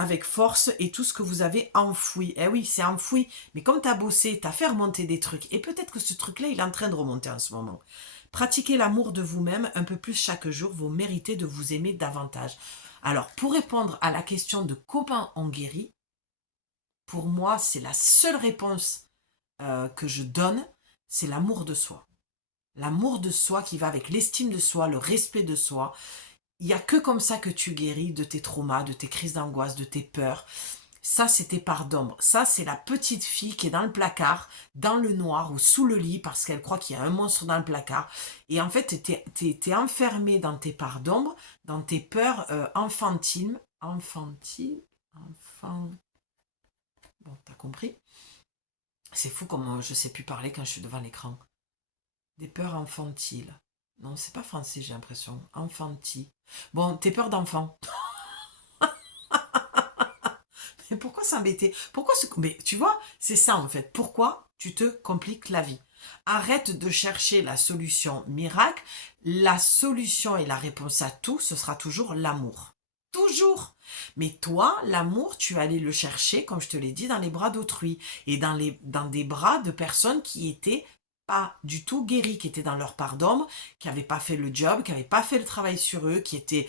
avec force et tout ce que vous avez enfoui. Eh oui, c'est enfoui. Mais comme tu as bossé, tu as fait remonter des trucs. Et peut-être que ce truc-là, il est en train de remonter en ce moment. Pratiquez l'amour de vous-même un peu plus chaque jour. Vous méritez de vous aimer davantage. Alors, pour répondre à la question de comment on guérit, pour moi, c'est la seule réponse que je donne, c'est l'amour de soi. L'amour de soi qui va avec l'estime de soi, le respect de soi. Il n'y a que comme ça que tu guéris de tes traumas, de tes crises d'angoisse, de tes peurs. Ça, c'est tes parts d'ombre. Ça, c'est la petite fille qui est dans le placard, dans le noir ou sous le lit parce qu'elle croit qu'il y a un monstre dans le placard. Et en fait, t'es enfermé dans tes parts d'ombre, dans tes peurs enfantines. Enfantines. Enfant... Bon, t'as compris? C'est fou comme je sais plus parler quand je suis devant l'écran. Des peurs infantiles. Non, c'est pas français, j'ai l'impression. Enfantile. Bon, tes peurs d'enfant. Mais pourquoi s'embêter? Pourquoi se... Mais tu vois, c'est ça en fait. Pourquoi tu te compliques la vie? Arrête de chercher la solution miracle. La solution et la réponse à tout, ce sera toujours l'amour. Toujours. Mais toi, l'amour, tu vas aller le chercher, comme je te l'ai dit, dans les bras d'autrui. Et dans des bras de personnes qui étaient pas du tout guéries, qui étaient dans leur part d'ombre, qui n'avaient pas fait le job, qui n'avaient pas fait le travail sur eux, qui étaient...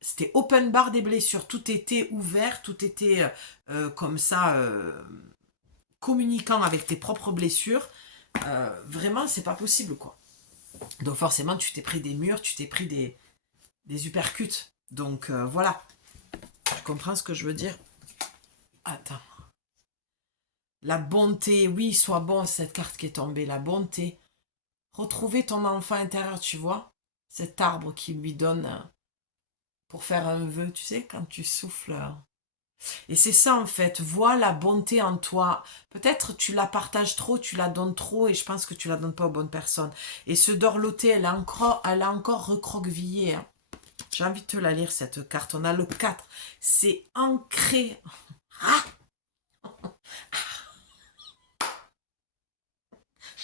c'était open bar des blessures, tout était ouvert, tout était comme ça, communiquant avec tes propres blessures. Vraiment, c'est pas possible, quoi. Donc forcément, tu t'es pris des murs, tu t'es pris des uppercuts. Donc voilà, tu comprends ce que je veux dire? Attends. La bonté, oui, sois bon, cette carte qui est tombée, la bonté. Retrouver ton enfant intérieur, tu vois? Cet arbre qui lui donne pour faire un vœu, tu sais, quand tu souffles. Et c'est ça en fait, vois la bonté en toi. Peut-être tu la partages trop, tu la donnes trop et je pense que tu la donnes pas aux bonnes personnes. Et ce dorloté, elle a encore recroquevillé. Hein. J'ai envie de te la lire cette carte. On a le 4. C'est ancré. Ah,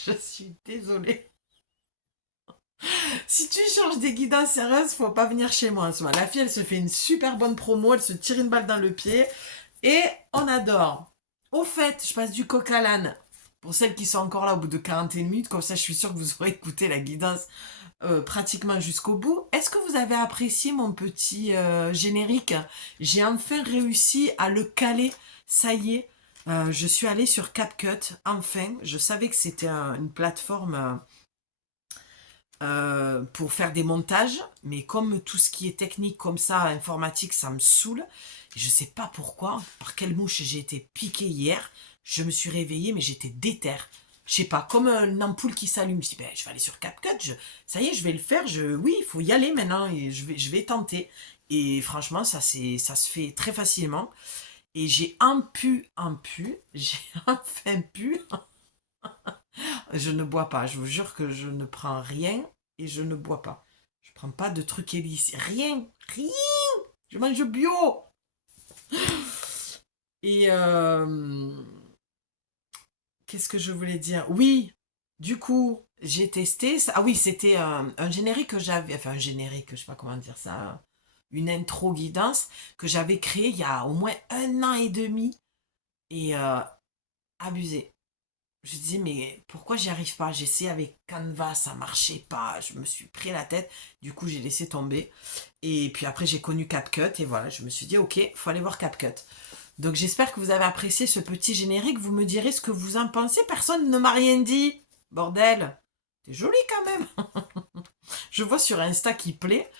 je suis désolée. Si tu changes des guidances sérieuses, faut pas venir chez moi. La fille, elle se fait une super bonne promo, elle se tire une balle dans le pied et on adore. Au fait, je passe du coq à l'âne. Pour celles qui sont encore là au bout de 41 minutes, comme ça je suis sûre que vous aurez écouté la guidance pratiquement jusqu'au bout. Est-ce que vous avez apprécié mon petit générique? J'ai enfin réussi à le caler, ça y est. Je suis allée sur CapCut, enfin. Je savais que c'était une plateforme pour faire des montages, mais comme tout ce qui est technique comme ça, informatique, ça me saoule. Et je sais pas pourquoi, par quelle mouche j'ai été piquée hier. Je me suis réveillée, mais j'étais déter. Je sais pas, comme une ampoule qui s'allume. Je dis, ben, je vais aller sur CapCut, ça y est, je vais le faire. Oui, il faut y aller maintenant, et je vais tenter. Et franchement, ça se fait très facilement. Et j'ai j'ai enfin pu. Je ne bois pas, je vous jure que je ne prends rien et je ne bois pas. Je prends pas de trucs illicites, rien, rien. Je mange bio. Et qu'est-ce que je voulais dire? Oui, du coup, j'ai testé. Ah oui, c'était un générique que j'avais, enfin un générique, je sais pas comment dire ça, une intro guidance que j'avais créé il y a au moins 1 an et demi et abusé. Je dis, mais pourquoi j'y arrive pas? J'ai essayé avec Canva, ça marchait pas. Je me suis pris la tête. Du coup, j'ai laissé tomber. Et puis après, j'ai connu CapCut. Et voilà, je me suis dit, ok, faut aller voir CapCut. Donc, j'espère que vous avez apprécié ce petit générique. Vous me direz ce que vous en pensez. Personne ne m'a rien dit. Bordel. T'es joli quand même. Je vois sur Insta qu'il plaît.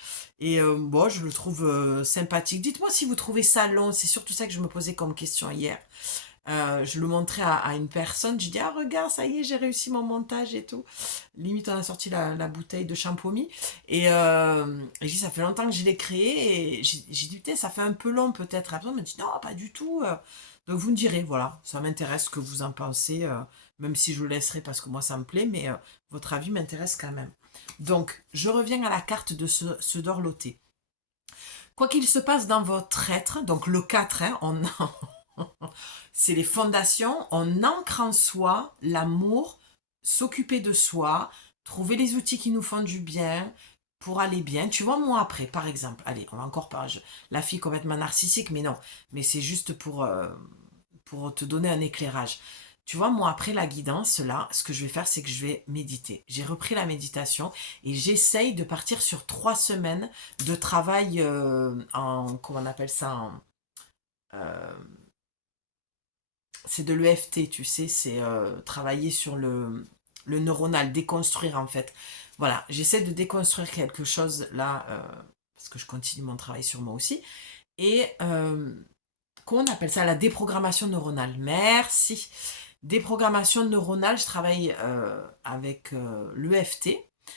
Et bon, je le trouve sympathique. Dites-moi si vous trouvez ça long. C'est surtout ça que je me posais comme question hier. Je le montrais à une personne, je dis ah regarde ça y est j'ai réussi mon montage et tout. Limite on a sorti la bouteille de Champomy et je dis ça fait longtemps que je l'ai créé et j'ai dit putain ça fait un peu long peut-être. Après on m'a dit non pas du tout. Donc vous me direz voilà ça m'intéresse ce que vous en pensez même si je le laisserai parce que moi ça me plaît mais votre avis m'intéresse quand même. Donc je reviens à la carte de ce dorloté. Quoi qu'il se passe dans votre être, donc le 4, hein, c'est les fondations, on ancre en soi l'amour, s'occuper de soi, trouver les outils qui nous font du bien pour aller bien. Tu vois, moi après, par exemple, allez, on va encore parler, la fille complètement narcissique, mais non, mais c'est juste pour te donner un éclairage. Tu vois, moi, après la guidance, là, ce que je vais faire, c'est que je vais méditer. J'ai repris la méditation et j'essaye de partir sur 3 semaines de travail comment on appelle ça, euh, c'est de l'EFT, tu sais, c'est travailler sur le neuronal, déconstruire en fait. Voilà, j'essaie de déconstruire quelque chose là, parce que je continue mon travail sur moi aussi. Et comment on appelle ça? La déprogrammation neuronale. Merci. Déprogrammation neuronale, je travaille avec l'EFT,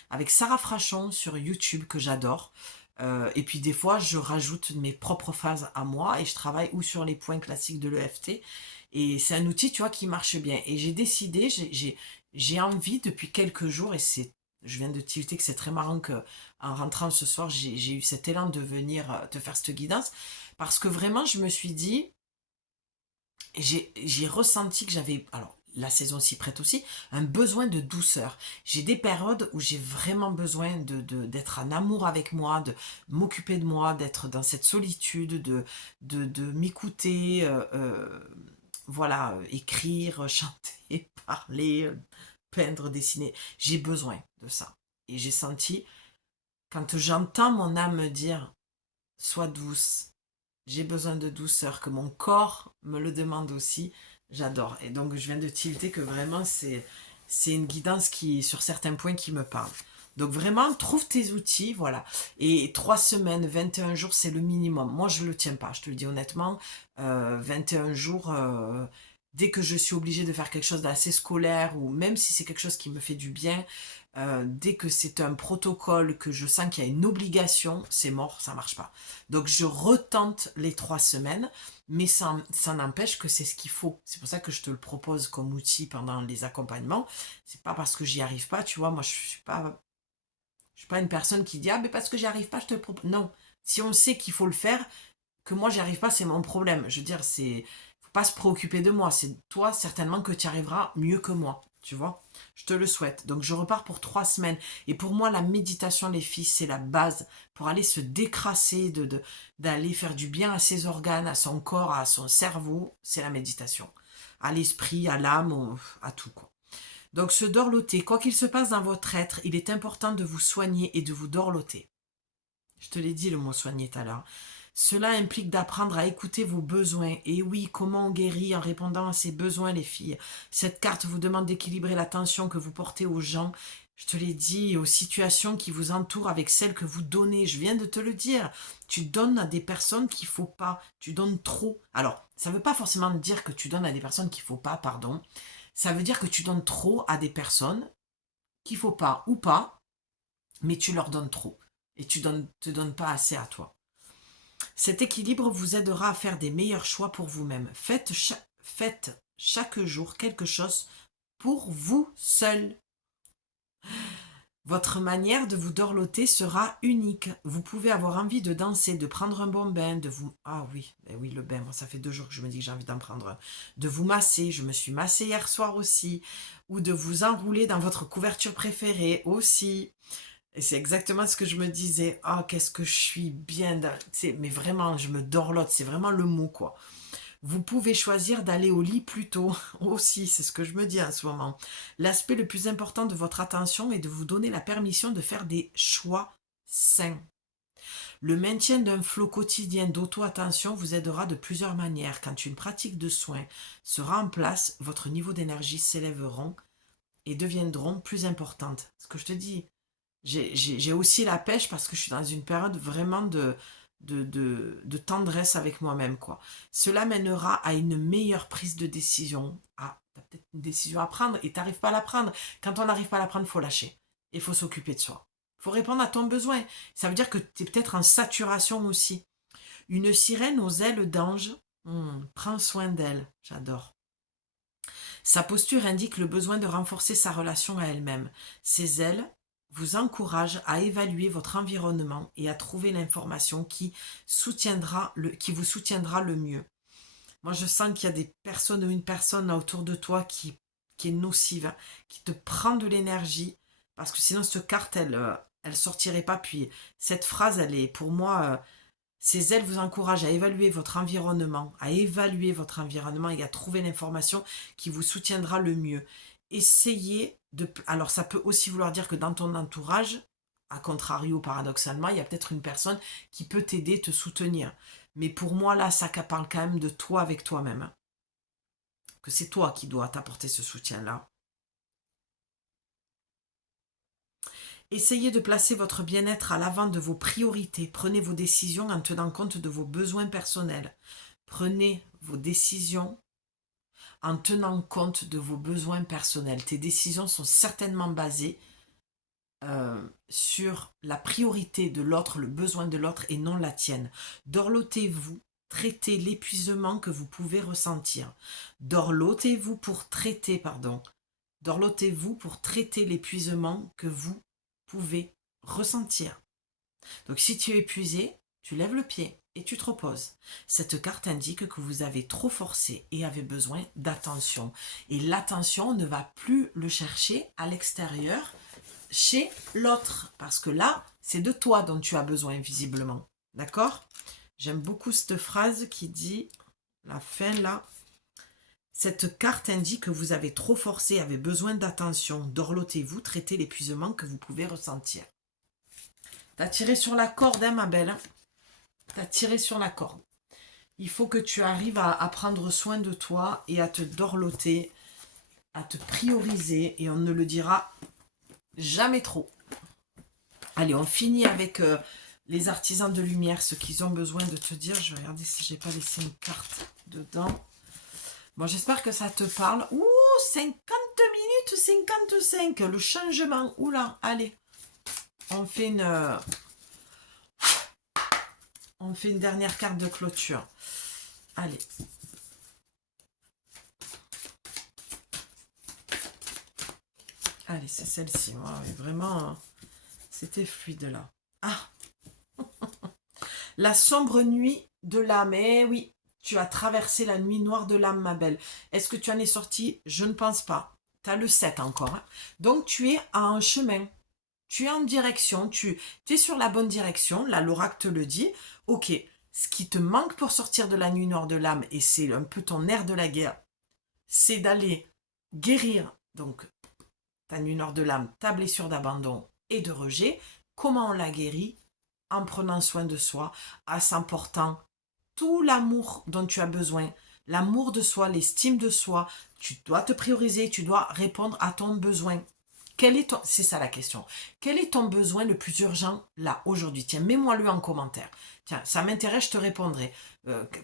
avec Sarah Frachon sur YouTube que j'adore. Et puis des fois, je rajoute mes propres phases à moi et je travaille ou sur les points classiques de l'EFT. Et c'est un outil, tu vois, qui marche bien. Et j'ai décidé, j'ai envie depuis quelques jours, et je viens de tilter que c'est très marrant que en rentrant ce soir, j'ai eu cet élan de venir te faire cette guidance. Parce que vraiment, je me suis dit, j'ai ressenti que j'avais, alors la saison s'y prête aussi, un besoin de douceur. J'ai des périodes où j'ai vraiment besoin d'être en amour avec moi, de m'occuper de moi, d'être dans cette solitude, de m'écouter, voilà, écrire, chanter, parler, peindre, dessiner. J'ai besoin de ça. Et j'ai senti, quand j'entends mon âme me dire, sois douce, j'ai besoin de douceur, que mon corps me le demande aussi, j'adore. Et donc je viens de tilter que vraiment c'est une guidance qui, sur certains points, qui me parle. Donc vraiment, trouve tes outils, voilà. Et 3 semaines, 21 jours, c'est le minimum. Moi, je ne le tiens pas, je te le dis honnêtement. 21 jours, dès que je suis obligée de faire quelque chose d'assez scolaire, ou même si c'est quelque chose qui me fait du bien, dès que c'est un protocole, que je sens qu'il y a une obligation, c'est mort, ça marche pas. Donc je retente les 3 semaines, mais ça n'empêche que c'est ce qu'il faut. C'est pour ça que je te le propose comme outil pendant les accompagnements. C'est pas parce que j'y arrive pas, tu vois, moi je suis pas une personne qui dit ah mais parce que j'y arrive pas, je te le propose. Non, si on sait qu'il faut le faire, que moi j'y arrive pas, c'est mon problème. Je veux dire, faut pas se préoccuper de moi. C'est toi certainement que tu y arriveras mieux que moi. Tu vois, je te le souhaite. Donc je repars pour 3 semaines. Et pour moi, la méditation, les filles, c'est la base pour aller se décrasser, d'aller faire du bien à ses organes, à son corps, à son cerveau. C'est la méditation. À l'esprit, à l'âme, à tout quoi. Donc se dorloter, quoi qu'il se passe dans votre être, il est important de vous soigner et de vous dorloter. Je te l'ai dit le mot soigner tout à l'heure. Cela implique d'apprendre à écouter vos besoins. Et oui, comment on guérit en répondant à ses besoins, les filles. Cette carte vous demande d'équilibrer l'attention que vous portez aux gens, je te l'ai dit, aux situations qui vous entourent avec celles que vous donnez. Je viens de te le dire. Tu donnes à des personnes qu'il ne faut pas. Tu donnes trop. Alors, ça ne veut pas forcément dire que tu donnes à des personnes qu'il ne faut pas, pardon. Ça veut dire que tu donnes trop à des personnes qu'il ne faut pas ou pas, mais tu leur donnes trop. Et tu ne te donnes pas assez à toi. Cet équilibre vous aidera à faire des meilleurs choix pour vous-même. Faites chaque jour quelque chose pour vous seul. Votre manière de vous dorloter sera unique. Vous pouvez avoir envie de danser, de prendre un bon bain, de vous... Ah oui, oui, le bain, moi ça fait 2 jours que je me dis que j'ai envie d'en prendre un. De vous masser, je me suis massée hier soir aussi. Ou de vous enrouler dans votre couverture préférée aussi. Et c'est exactement ce que je me disais. Ah, qu'est-ce que je suis bien. Mais vraiment, je me dorlote. C'est vraiment le mot, quoi. Vous pouvez choisir d'aller au lit plus tôt aussi. C'est ce que je me dis en ce moment. L'aspect le plus important de votre attention est de vous donner la permission de faire des choix sains. Le maintien d'un flot quotidien d'auto-attention vous aidera de plusieurs manières. Quand une pratique de soins sera en place, votre niveau d'énergie s'élèveront et deviendront plus importantes. Ce que je te dis, j'ai aussi la pêche parce que je suis dans une période vraiment de tendresse avec moi-même, quoi. Cela mènera à une meilleure prise de décision. Ah, tu as peut-être une décision à prendre et tu n'arrives pas à la prendre. Quand on n'arrive pas à la prendre, il faut lâcher. Il faut s'occuper de soi. Il faut répondre à ton besoin. Ça veut dire que tu es peut-être en saturation aussi. Une sirène aux ailes d'ange, prends soin d'elle. J'adore. Sa posture indique le besoin de renforcer sa relation à elle-même. Ses ailes vous encouragent à évaluer votre environnement et à trouver l'information qui vous soutiendra le mieux. Moi, je sens qu'il y a des personnes ou une personne autour de toi qui est nocive, qui te prend de l'énergie, parce que sinon, cette carte, elle sortirait pas. Puis cette phrase, elle est pour moi, ces ailes vous encouragent à évaluer votre environnement, et à trouver l'information qui vous soutiendra le mieux. Essayez de... Alors ça peut aussi vouloir dire que dans ton entourage, à contrario, paradoxalement, il y a peut-être une personne qui peut t'aider, te soutenir. Mais pour moi, là, ça parle quand même de toi avec toi-même, hein. Que c'est toi qui dois t'apporter ce soutien-là. Essayez de placer votre bien-être à l'avant de vos priorités. Prenez vos décisions en tenant compte de vos besoins personnels. Prenez vos décisions en tenant compte de vos besoins personnels. Tes décisions sont certainement basées sur la priorité de l'autre, le besoin de l'autre et non la tienne. Dorlotez-vous, traitez l'épuisement que vous pouvez ressentir. Dorlotez-vous pour traiter l'épuisement que vous pouvez ressentir. Donc si tu es épuisé, tu lèves le pied et tu te reposes. Cette carte indique que vous avez trop forcé et avez besoin d'attention. Et l'attention, on ne va plus le chercher à l'extérieur, chez l'autre. Parce que là, c'est de toi dont tu as besoin visiblement. D'accord? J'aime beaucoup cette phrase qui dit, la fin là, cette carte indique que vous avez trop forcé, avez besoin d'attention. Dorlotez-vous, traitez l'épuisement que vous pouvez ressentir. T'as tiré sur la corde, hein, ma belle. T'as tiré sur la corde. Il faut que tu arrives à prendre soin de toi et à te dorloter, à te prioriser. Et on ne le dira jamais trop. Allez, on finit avec les artisans de lumière, ce qu'ils ont besoin de te dire. Je vais regarder si j'ai pas laissé une carte dedans. Bon, j'espère que ça te parle. Ouh, 50 minutes 55, le changement. Oula, allez. On fait une dernière carte de clôture. Allez. Allez, c'est celle-ci. Ouais, vraiment, c'était fluide là. Ah. La sombre nuit de l'âme. Eh oui, tu as traversé la nuit noire de l'âme, ma belle. Est-ce que tu en es sorti? Je ne pense pas. Tu as le 7 encore, hein. Donc, tu es à un chemin. Tu es en direction. Tu es sur la bonne direction. Là, l'oracle te le dit. Ok, ce qui te manque pour sortir de la nuit noire de l'âme, et c'est un peu ton nerf de la guerre, c'est d'aller guérir donc ta nuit noire de l'âme, ta blessure d'abandon et de rejet. Comment on la guérit? En prenant soin de soi, en s'emportant tout l'amour dont tu as besoin, l'amour de soi, l'estime de soi. Tu dois te prioriser, tu dois répondre à ton besoin. C'est ça la question. Quel est ton besoin le plus urgent là, aujourd'hui? Tiens, mets-moi-le en commentaire. Tiens, ça m'intéresse, je te répondrai.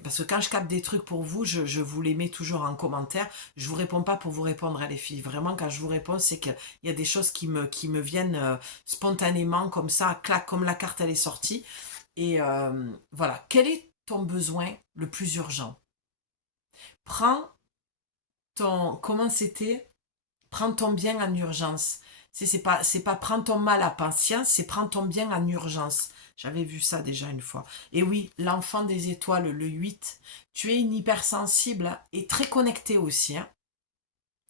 Parce que quand je capte des trucs pour vous, je vous les mets toujours en commentaire. Je vous réponds pas pour vous répondre à les filles. Vraiment, quand je vous réponds, c'est qu'il y a des choses qui me viennent spontanément, comme ça, clac, comme la carte elle est sortie. Et voilà. Quel est ton besoin le plus urgent? Prends ton... Comment c'était? Prends ton bien en urgence. C'est pas prends ton mal à patience, c'est prends ton bien en urgence. J'avais vu ça déjà une fois. Et oui, l'enfant des étoiles, le 8, tu es une hypersensible et très connectée aussi, hein.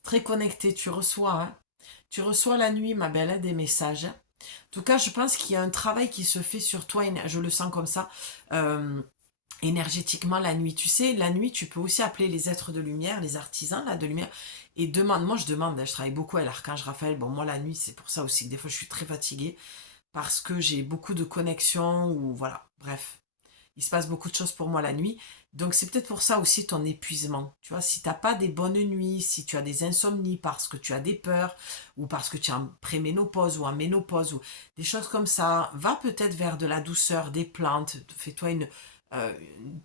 Très connectée, tu reçois, hein. Tu reçois la nuit, ma belle, hein, des messages. En tout cas, je pense qu'il y a un travail qui se fait sur toi, je le sens comme ça, énergétiquement la nuit. Tu sais, la nuit, tu peux aussi appeler les êtres de lumière, les artisans là, de lumière, et demande. Moi, je demande, je travaille beaucoup à l'Archange Raphaël. Bon, moi, la nuit, c'est pour ça aussi que des fois, je suis très fatiguée, parce que j'ai beaucoup de connexions, ou voilà, bref. Il se passe beaucoup de choses pour moi la nuit. Donc, c'est peut-être pour ça aussi ton épuisement. Tu vois, si tu n'as pas des bonnes nuits, si tu as des insomnies parce que tu as des peurs, ou parce que tu es en préménopause ou en ménopause, ou des choses comme ça, va peut-être vers de la douceur, des plantes. Fais-toi une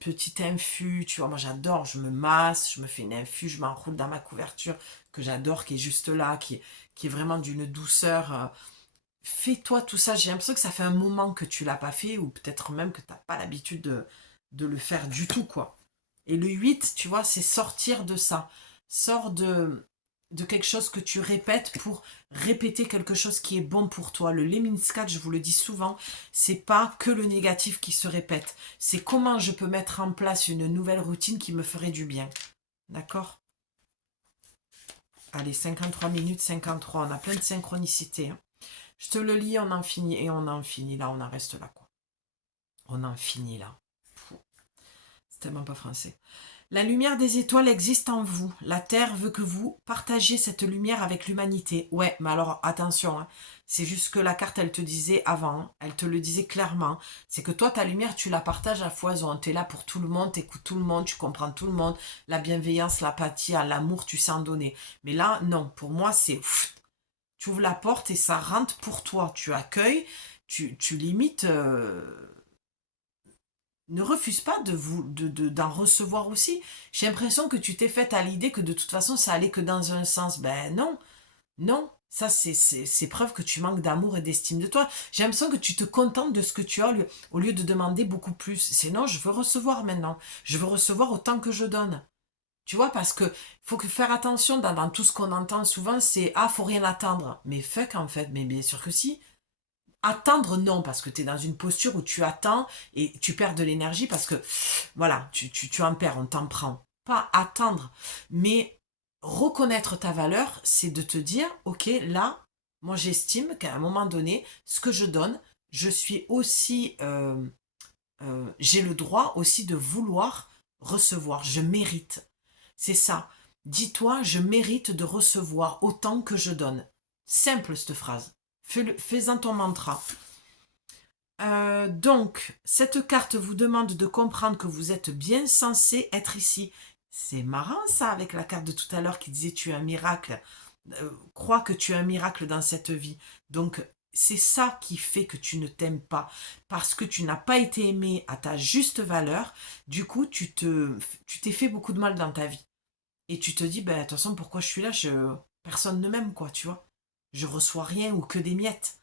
petite infus. Tu vois, moi j'adore, je me masse, je me fais une infus, je m'enroule dans ma couverture que j'adore, qui est juste là, qui est vraiment d'une douceur. Fais-toi tout ça. J'ai l'impression que ça fait un moment que tu l'as pas fait, ou peut-être même que tu n'as pas l'habitude de le faire du tout, quoi. Et le 8, tu vois, c'est sortir de ça. Sors de quelque chose que tu répètes pour répéter quelque chose qui est bon pour toi. Le Lemniscat, je vous le dis souvent, c'est pas que le négatif qui se répète. C'est comment je peux mettre en place une nouvelle routine qui me ferait du bien. D'accord? Allez, 53 minutes 53. On a plein de synchronicité, hein. Je te le lis, on en finit, et on en finit là, on en reste là, quoi. On en finit là. C'est tellement pas français. La lumière des étoiles existe en vous. La Terre veut que vous partagiez cette lumière avec l'humanité. Ouais, mais alors attention, hein. C'est juste que la carte, elle te disait avant, hein. Elle te le disait clairement. C'est que toi, ta lumière, tu la partages à foison. Tu es là pour tout le monde, tu écoutes tout le monde, tu comprends tout le monde. La bienveillance, l'apathie, l'amour, tu sais en donner. Mais là, non, pour moi, c'est... Tu ouvres la porte et ça rentre pour toi. Tu accueilles, tu limites... ne refuse pas d'en recevoir aussi. J'ai l'impression que tu t'es faite à l'idée que de toute façon, ça allait que dans un sens. Ben non, non. Ça, c'est preuve que tu manques d'amour et d'estime de toi. J'ai l'impression que tu te contentes de ce que tu as au lieu de demander beaucoup plus. C'est non, je veux recevoir maintenant. Je veux recevoir autant que je donne. Tu vois, parce que faut que faire attention dans tout ce qu'on entend souvent, c'est ah, faut rien attendre. Mais fuck en fait, mais bien sûr que si. Attendre, non, parce que tu es dans une posture où tu attends et tu perds de l'énergie parce que, voilà, tu en perds, on t'en prend. Pas attendre, mais reconnaître ta valeur, c'est de te dire, ok, là, moi j'estime qu'à un moment donné, ce que je donne, je suis aussi, j'ai le droit aussi de vouloir recevoir, je mérite. C'est ça. Dis-toi, je mérite de recevoir autant que je donne. Simple cette phrase. Fais-en ton mantra. Donc, cette carte vous demande de comprendre que vous êtes bien censé être ici. C'est marrant ça avec la carte de tout à l'heure qui disait tu es un miracle. Crois que tu es un miracle dans cette vie. Donc, c'est ça qui fait que tu ne t'aimes pas. Parce que tu n'as pas été aimé à ta juste valeur. Du coup, tu t'es fait beaucoup de mal dans ta vie. Et tu te dis, ben, de toute façon, pourquoi je suis là, personne ne m'aime, quoi, tu vois. Je reçois rien ou que des miettes.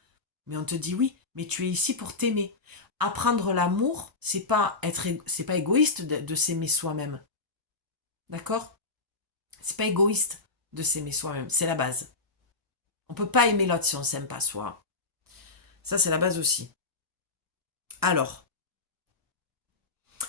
Mais on te dit oui, mais tu es ici pour t'aimer. Apprendre l'amour, c'est pas égoïste de s'aimer soi-même. D'accord? C'est pas égoïste de s'aimer soi-même, c'est la base. On peut pas aimer l'autre si on s'aime pas soi. Ça, c'est la base aussi. Alors,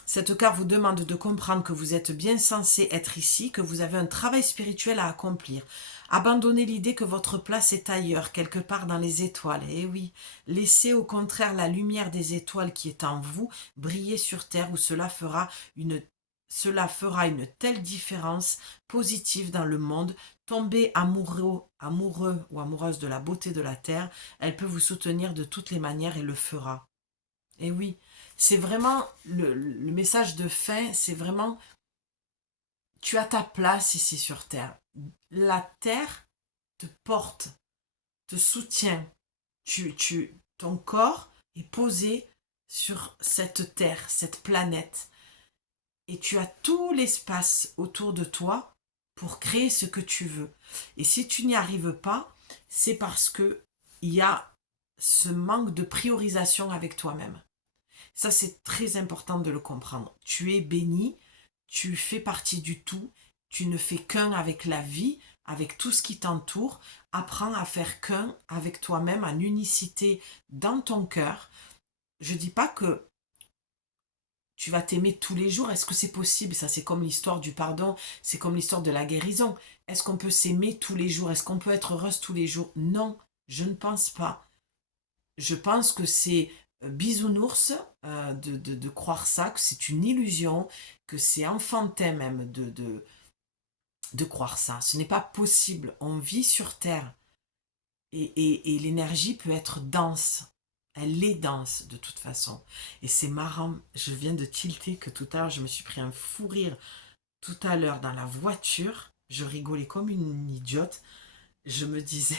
cette carte vous demande de comprendre que vous êtes bien censé être ici, que vous avez un travail spirituel à accomplir. Abandonnez l'idée que votre place est ailleurs, quelque part dans les étoiles. Eh oui, laissez au contraire la lumière des étoiles qui est en vous briller sur terre où cela fera une telle différence positive dans le monde. Tombez amoureux ou amoureuse de la beauté de la terre, elle peut vous soutenir de toutes les manières et le fera. Et oui, c'est vraiment le message de fin, c'est vraiment tu as ta place ici sur Terre. La Terre te porte, te soutient. Ton corps est posé sur cette Terre, cette planète. Et tu as tout l'espace autour de toi pour créer ce que tu veux. Et si tu n'y arrives pas, c'est parce que il y a ce manque de priorisation avec toi-même. Ça, c'est très important de le comprendre. Tu es béni, tu fais partie du tout, tu ne fais qu'un avec la vie, avec tout ce qui t'entoure. Apprends à faire qu'un avec toi-même, en unicité dans ton cœur. Je ne dis pas que tu vas t'aimer tous les jours. Est-ce que c'est possible? Ça, c'est comme l'histoire du pardon, c'est comme l'histoire de la guérison. Est-ce qu'on peut s'aimer tous les jours? Est-ce qu'on peut être heureuse tous les jours? Non, je ne pense pas. Je pense que c'est bisounours de croire ça, que c'est une illusion, que c'est enfantin même de croire ça. Ce n'est pas possible. On vit sur Terre et l'énergie peut être dense. Elle est dense de toute façon. Et c'est marrant, je viens de tilter que tout à l'heure, je me suis pris un fou rire tout à l'heure dans la voiture. Je rigolais comme une idiote. Je me disais,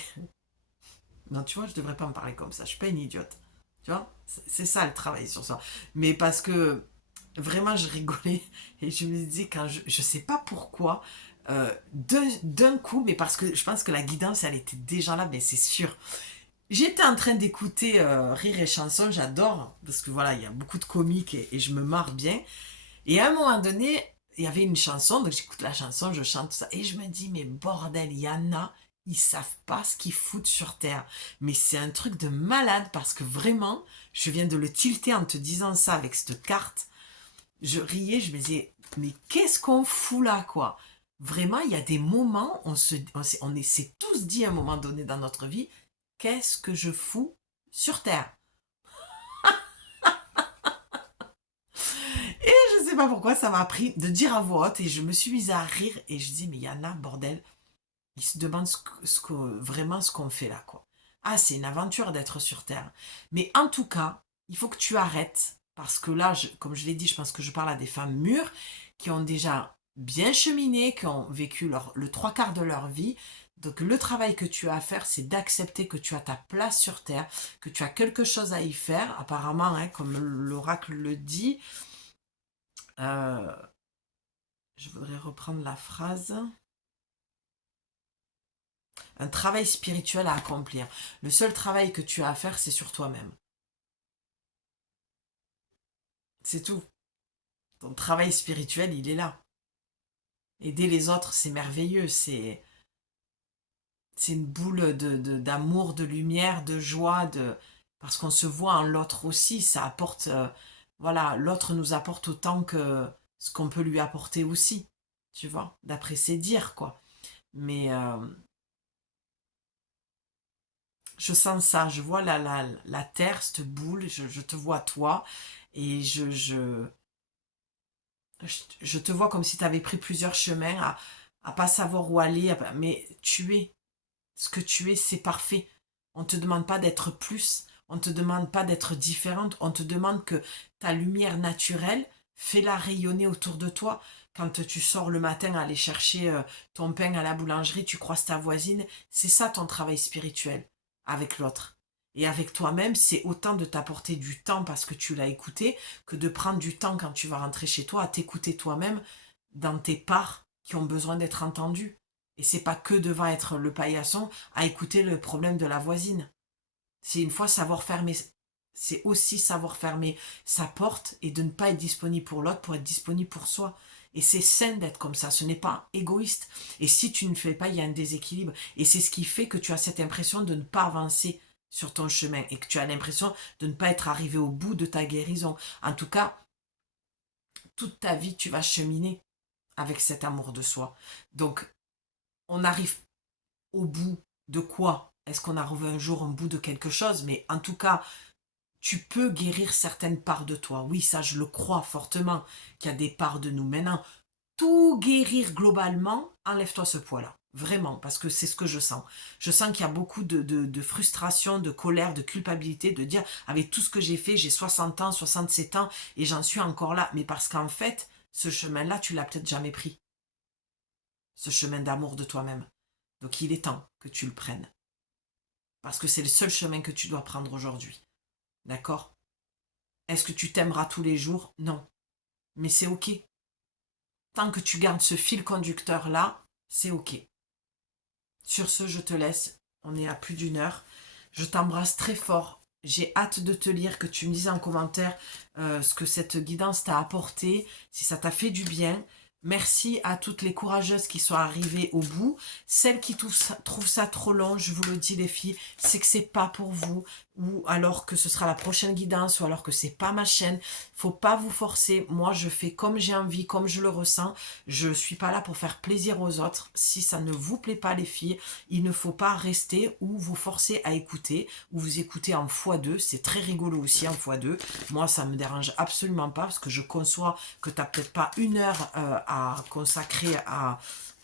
non, tu vois, je devrais pas me parler comme ça. Je suis pas une idiote. Tu vois, c'est ça le travail sur ça. Mais parce que vraiment, je rigolais et je me disais, quand je sais pas pourquoi, d'un coup, mais parce que je pense que la guidance, elle était déjà là, mais c'est sûr. J'étais en train d'écouter Rire et Chanson, j'adore, parce que voilà, il y a beaucoup de comiques et je me marre bien. Et à un moment donné, il y avait une chanson, donc j'écoute la chanson, je chante tout ça, et je me dis, mais bordel, il y en a, ils savent pas ce qu'ils foutent sur Terre. Mais c'est un truc de malade, parce que vraiment, je viens de le tilter en te disant ça avec cette carte. Je riais, je me disais, mais qu'est-ce qu'on fout là, quoi? Vraiment, il y a des moments, on s'est tous dit à un moment donné dans notre vie, qu'est-ce que je fous sur Terre? Et je ne sais pas pourquoi ça m'a pris de dire à voix haute et je me suis mise à rire et je dis mais il y en a, bordel, ils se demandent vraiment ce qu'on fait là, quoi. Ah, c'est une aventure d'être sur Terre. Mais en tout cas, il faut que tu arrêtes parce que là, comme je l'ai dit, je pense que je parle à des femmes mûres qui ont déjà bien cheminé, qui ont vécu le trois quarts de leur vie. Donc le travail que tu as à faire, c'est d'accepter que tu as ta place sur Terre, que tu as quelque chose à y faire. Apparemment, hein, comme l'oracle le dit, euh, je voudrais reprendre la phrase. Un travail spirituel à accomplir. Le seul travail que tu as à faire, c'est sur toi-même. C'est tout. Ton travail spirituel, il est là. Aider les autres, c'est merveilleux. C'est une boule d'amour, de lumière, de joie, parce qu'on se voit en l'autre aussi. Ça apporte, voilà, l'autre nous apporte autant que ce qu'on peut lui apporter aussi. Tu vois, d'après ses dires, quoi. Mais je sens ça, je vois la terre, cette boule, je te vois toi, et je te vois comme si tu avais pris plusieurs chemins à pas savoir où aller, mais tu es. Ce que tu es, c'est parfait. On ne te demande pas d'être plus, on ne te demande pas d'être différente, on te demande que ta lumière naturelle, fais-la rayonner autour de toi. Quand tu sors le matin aller chercher ton pain à la boulangerie, tu croises ta voisine, c'est ça ton travail spirituel avec l'autre. Et avec toi-même, c'est autant de t'apporter du temps parce que tu l'as écouté, que de prendre du temps quand tu vas rentrer chez toi à t'écouter toi-même dans tes parts qui ont besoin d'être entendues. Et c'est pas que devant être le paillasson à écouter le problème de la voisine. C'est une fois savoir fermer, c'est aussi savoir fermer sa porte et de ne pas être disponible pour l'autre pour être disponible pour soi. Et c'est sain d'être comme ça, ce n'est pas égoïste. Et si tu ne fais pas, il y a un déséquilibre. Et c'est ce qui fait que tu as cette impression de ne pas avancer sur ton chemin et que tu as l'impression de ne pas être arrivé au bout de ta guérison. En tout cas, toute ta vie, tu vas cheminer avec cet amour de soi. Donc, on arrive au bout de quoi? Est-ce qu'on arrive un jour au bout de quelque chose? Mais en tout cas, tu peux guérir certaines parts de toi. Oui, ça, je le crois fortement, qu'il y a des parts de nous. Maintenant, tout guérir globalement, enlève-toi ce poids-là. Vraiment, parce que c'est ce que je sens. Je sens qu'il y a beaucoup de frustration, de colère, de culpabilité, de dire, avec tout ce que j'ai fait, j'ai 60 ans, 67 ans, et j'en suis encore là. Mais parce qu'en fait, ce chemin-là, tu l'as peut-être jamais pris. Ce chemin d'amour de toi-même. Donc il est temps que tu le prennes. Parce que c'est le seul chemin que tu dois prendre aujourd'hui. D'accord? Est-ce que tu t'aimeras tous les jours? Non. Mais c'est ok. Tant que tu gardes ce fil conducteur-là, c'est ok. Sur ce, je te laisse. On est à plus d'1 heure. Je t'embrasse très fort. J'ai hâte de te lire, que tu me dises en commentaire ce que cette guidance t'a apporté, si ça t'a fait du bien. Merci à toutes les courageuses qui sont arrivées au bout. Celles qui trouvent ça trop long, je vous le dis les filles, c'est que c'est pas pour vous, ou alors que ce sera la prochaine guidance, ou alors que c'est pas ma chaîne. Faut pas vous forcer. Moi, je fais comme j'ai envie, comme je le ressens. Je suis pas là pour faire plaisir aux autres. Si ça ne vous plaît pas les filles, il ne faut pas rester ou vous forcer à écouter, ou vous écouter en x2. C'est très rigolo aussi en x2. Moi, ça me dérange absolument pas parce que je conçois que tu n'as peut-être pas 1 heure à consacrer à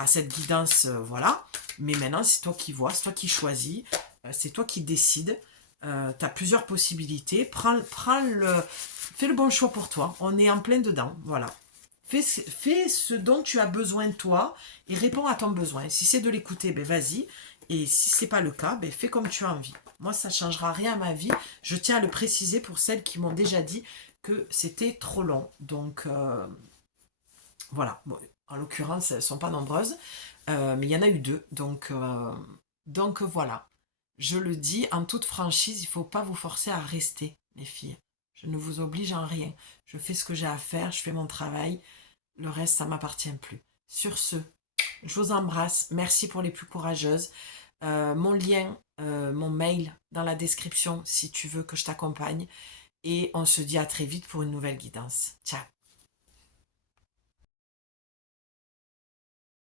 cette guidance, voilà. Mais maintenant, c'est toi qui vois, c'est toi qui choisis, c'est toi qui décides. Tu as plusieurs possibilités. Fais le bon choix pour toi. On est en plein dedans, voilà. Fais ce dont tu as besoin de toi et réponds à ton besoin. Si c'est de l'écouter, ben vas-y. Et si c'est pas le cas, ben fais comme tu as envie. Moi, ça ne changera rien à ma vie. Je tiens à le préciser pour celles qui m'ont déjà dit que c'était trop long. Donc, voilà. Bon, en l'occurrence, elles ne sont pas nombreuses. Mais il y en a eu 2. Donc voilà. Je le dis en toute franchise, il ne faut pas vous forcer à rester, les filles. Je ne vous oblige en rien. Je fais ce que j'ai à faire, je fais mon travail. Le reste, ça ne m'appartient plus. Sur ce, je vous embrasse. Merci pour les plus courageuses. Mon lien, mon mail dans la description si tu veux que je t'accompagne. Et on se dit à très vite pour une nouvelle guidance. Ciao.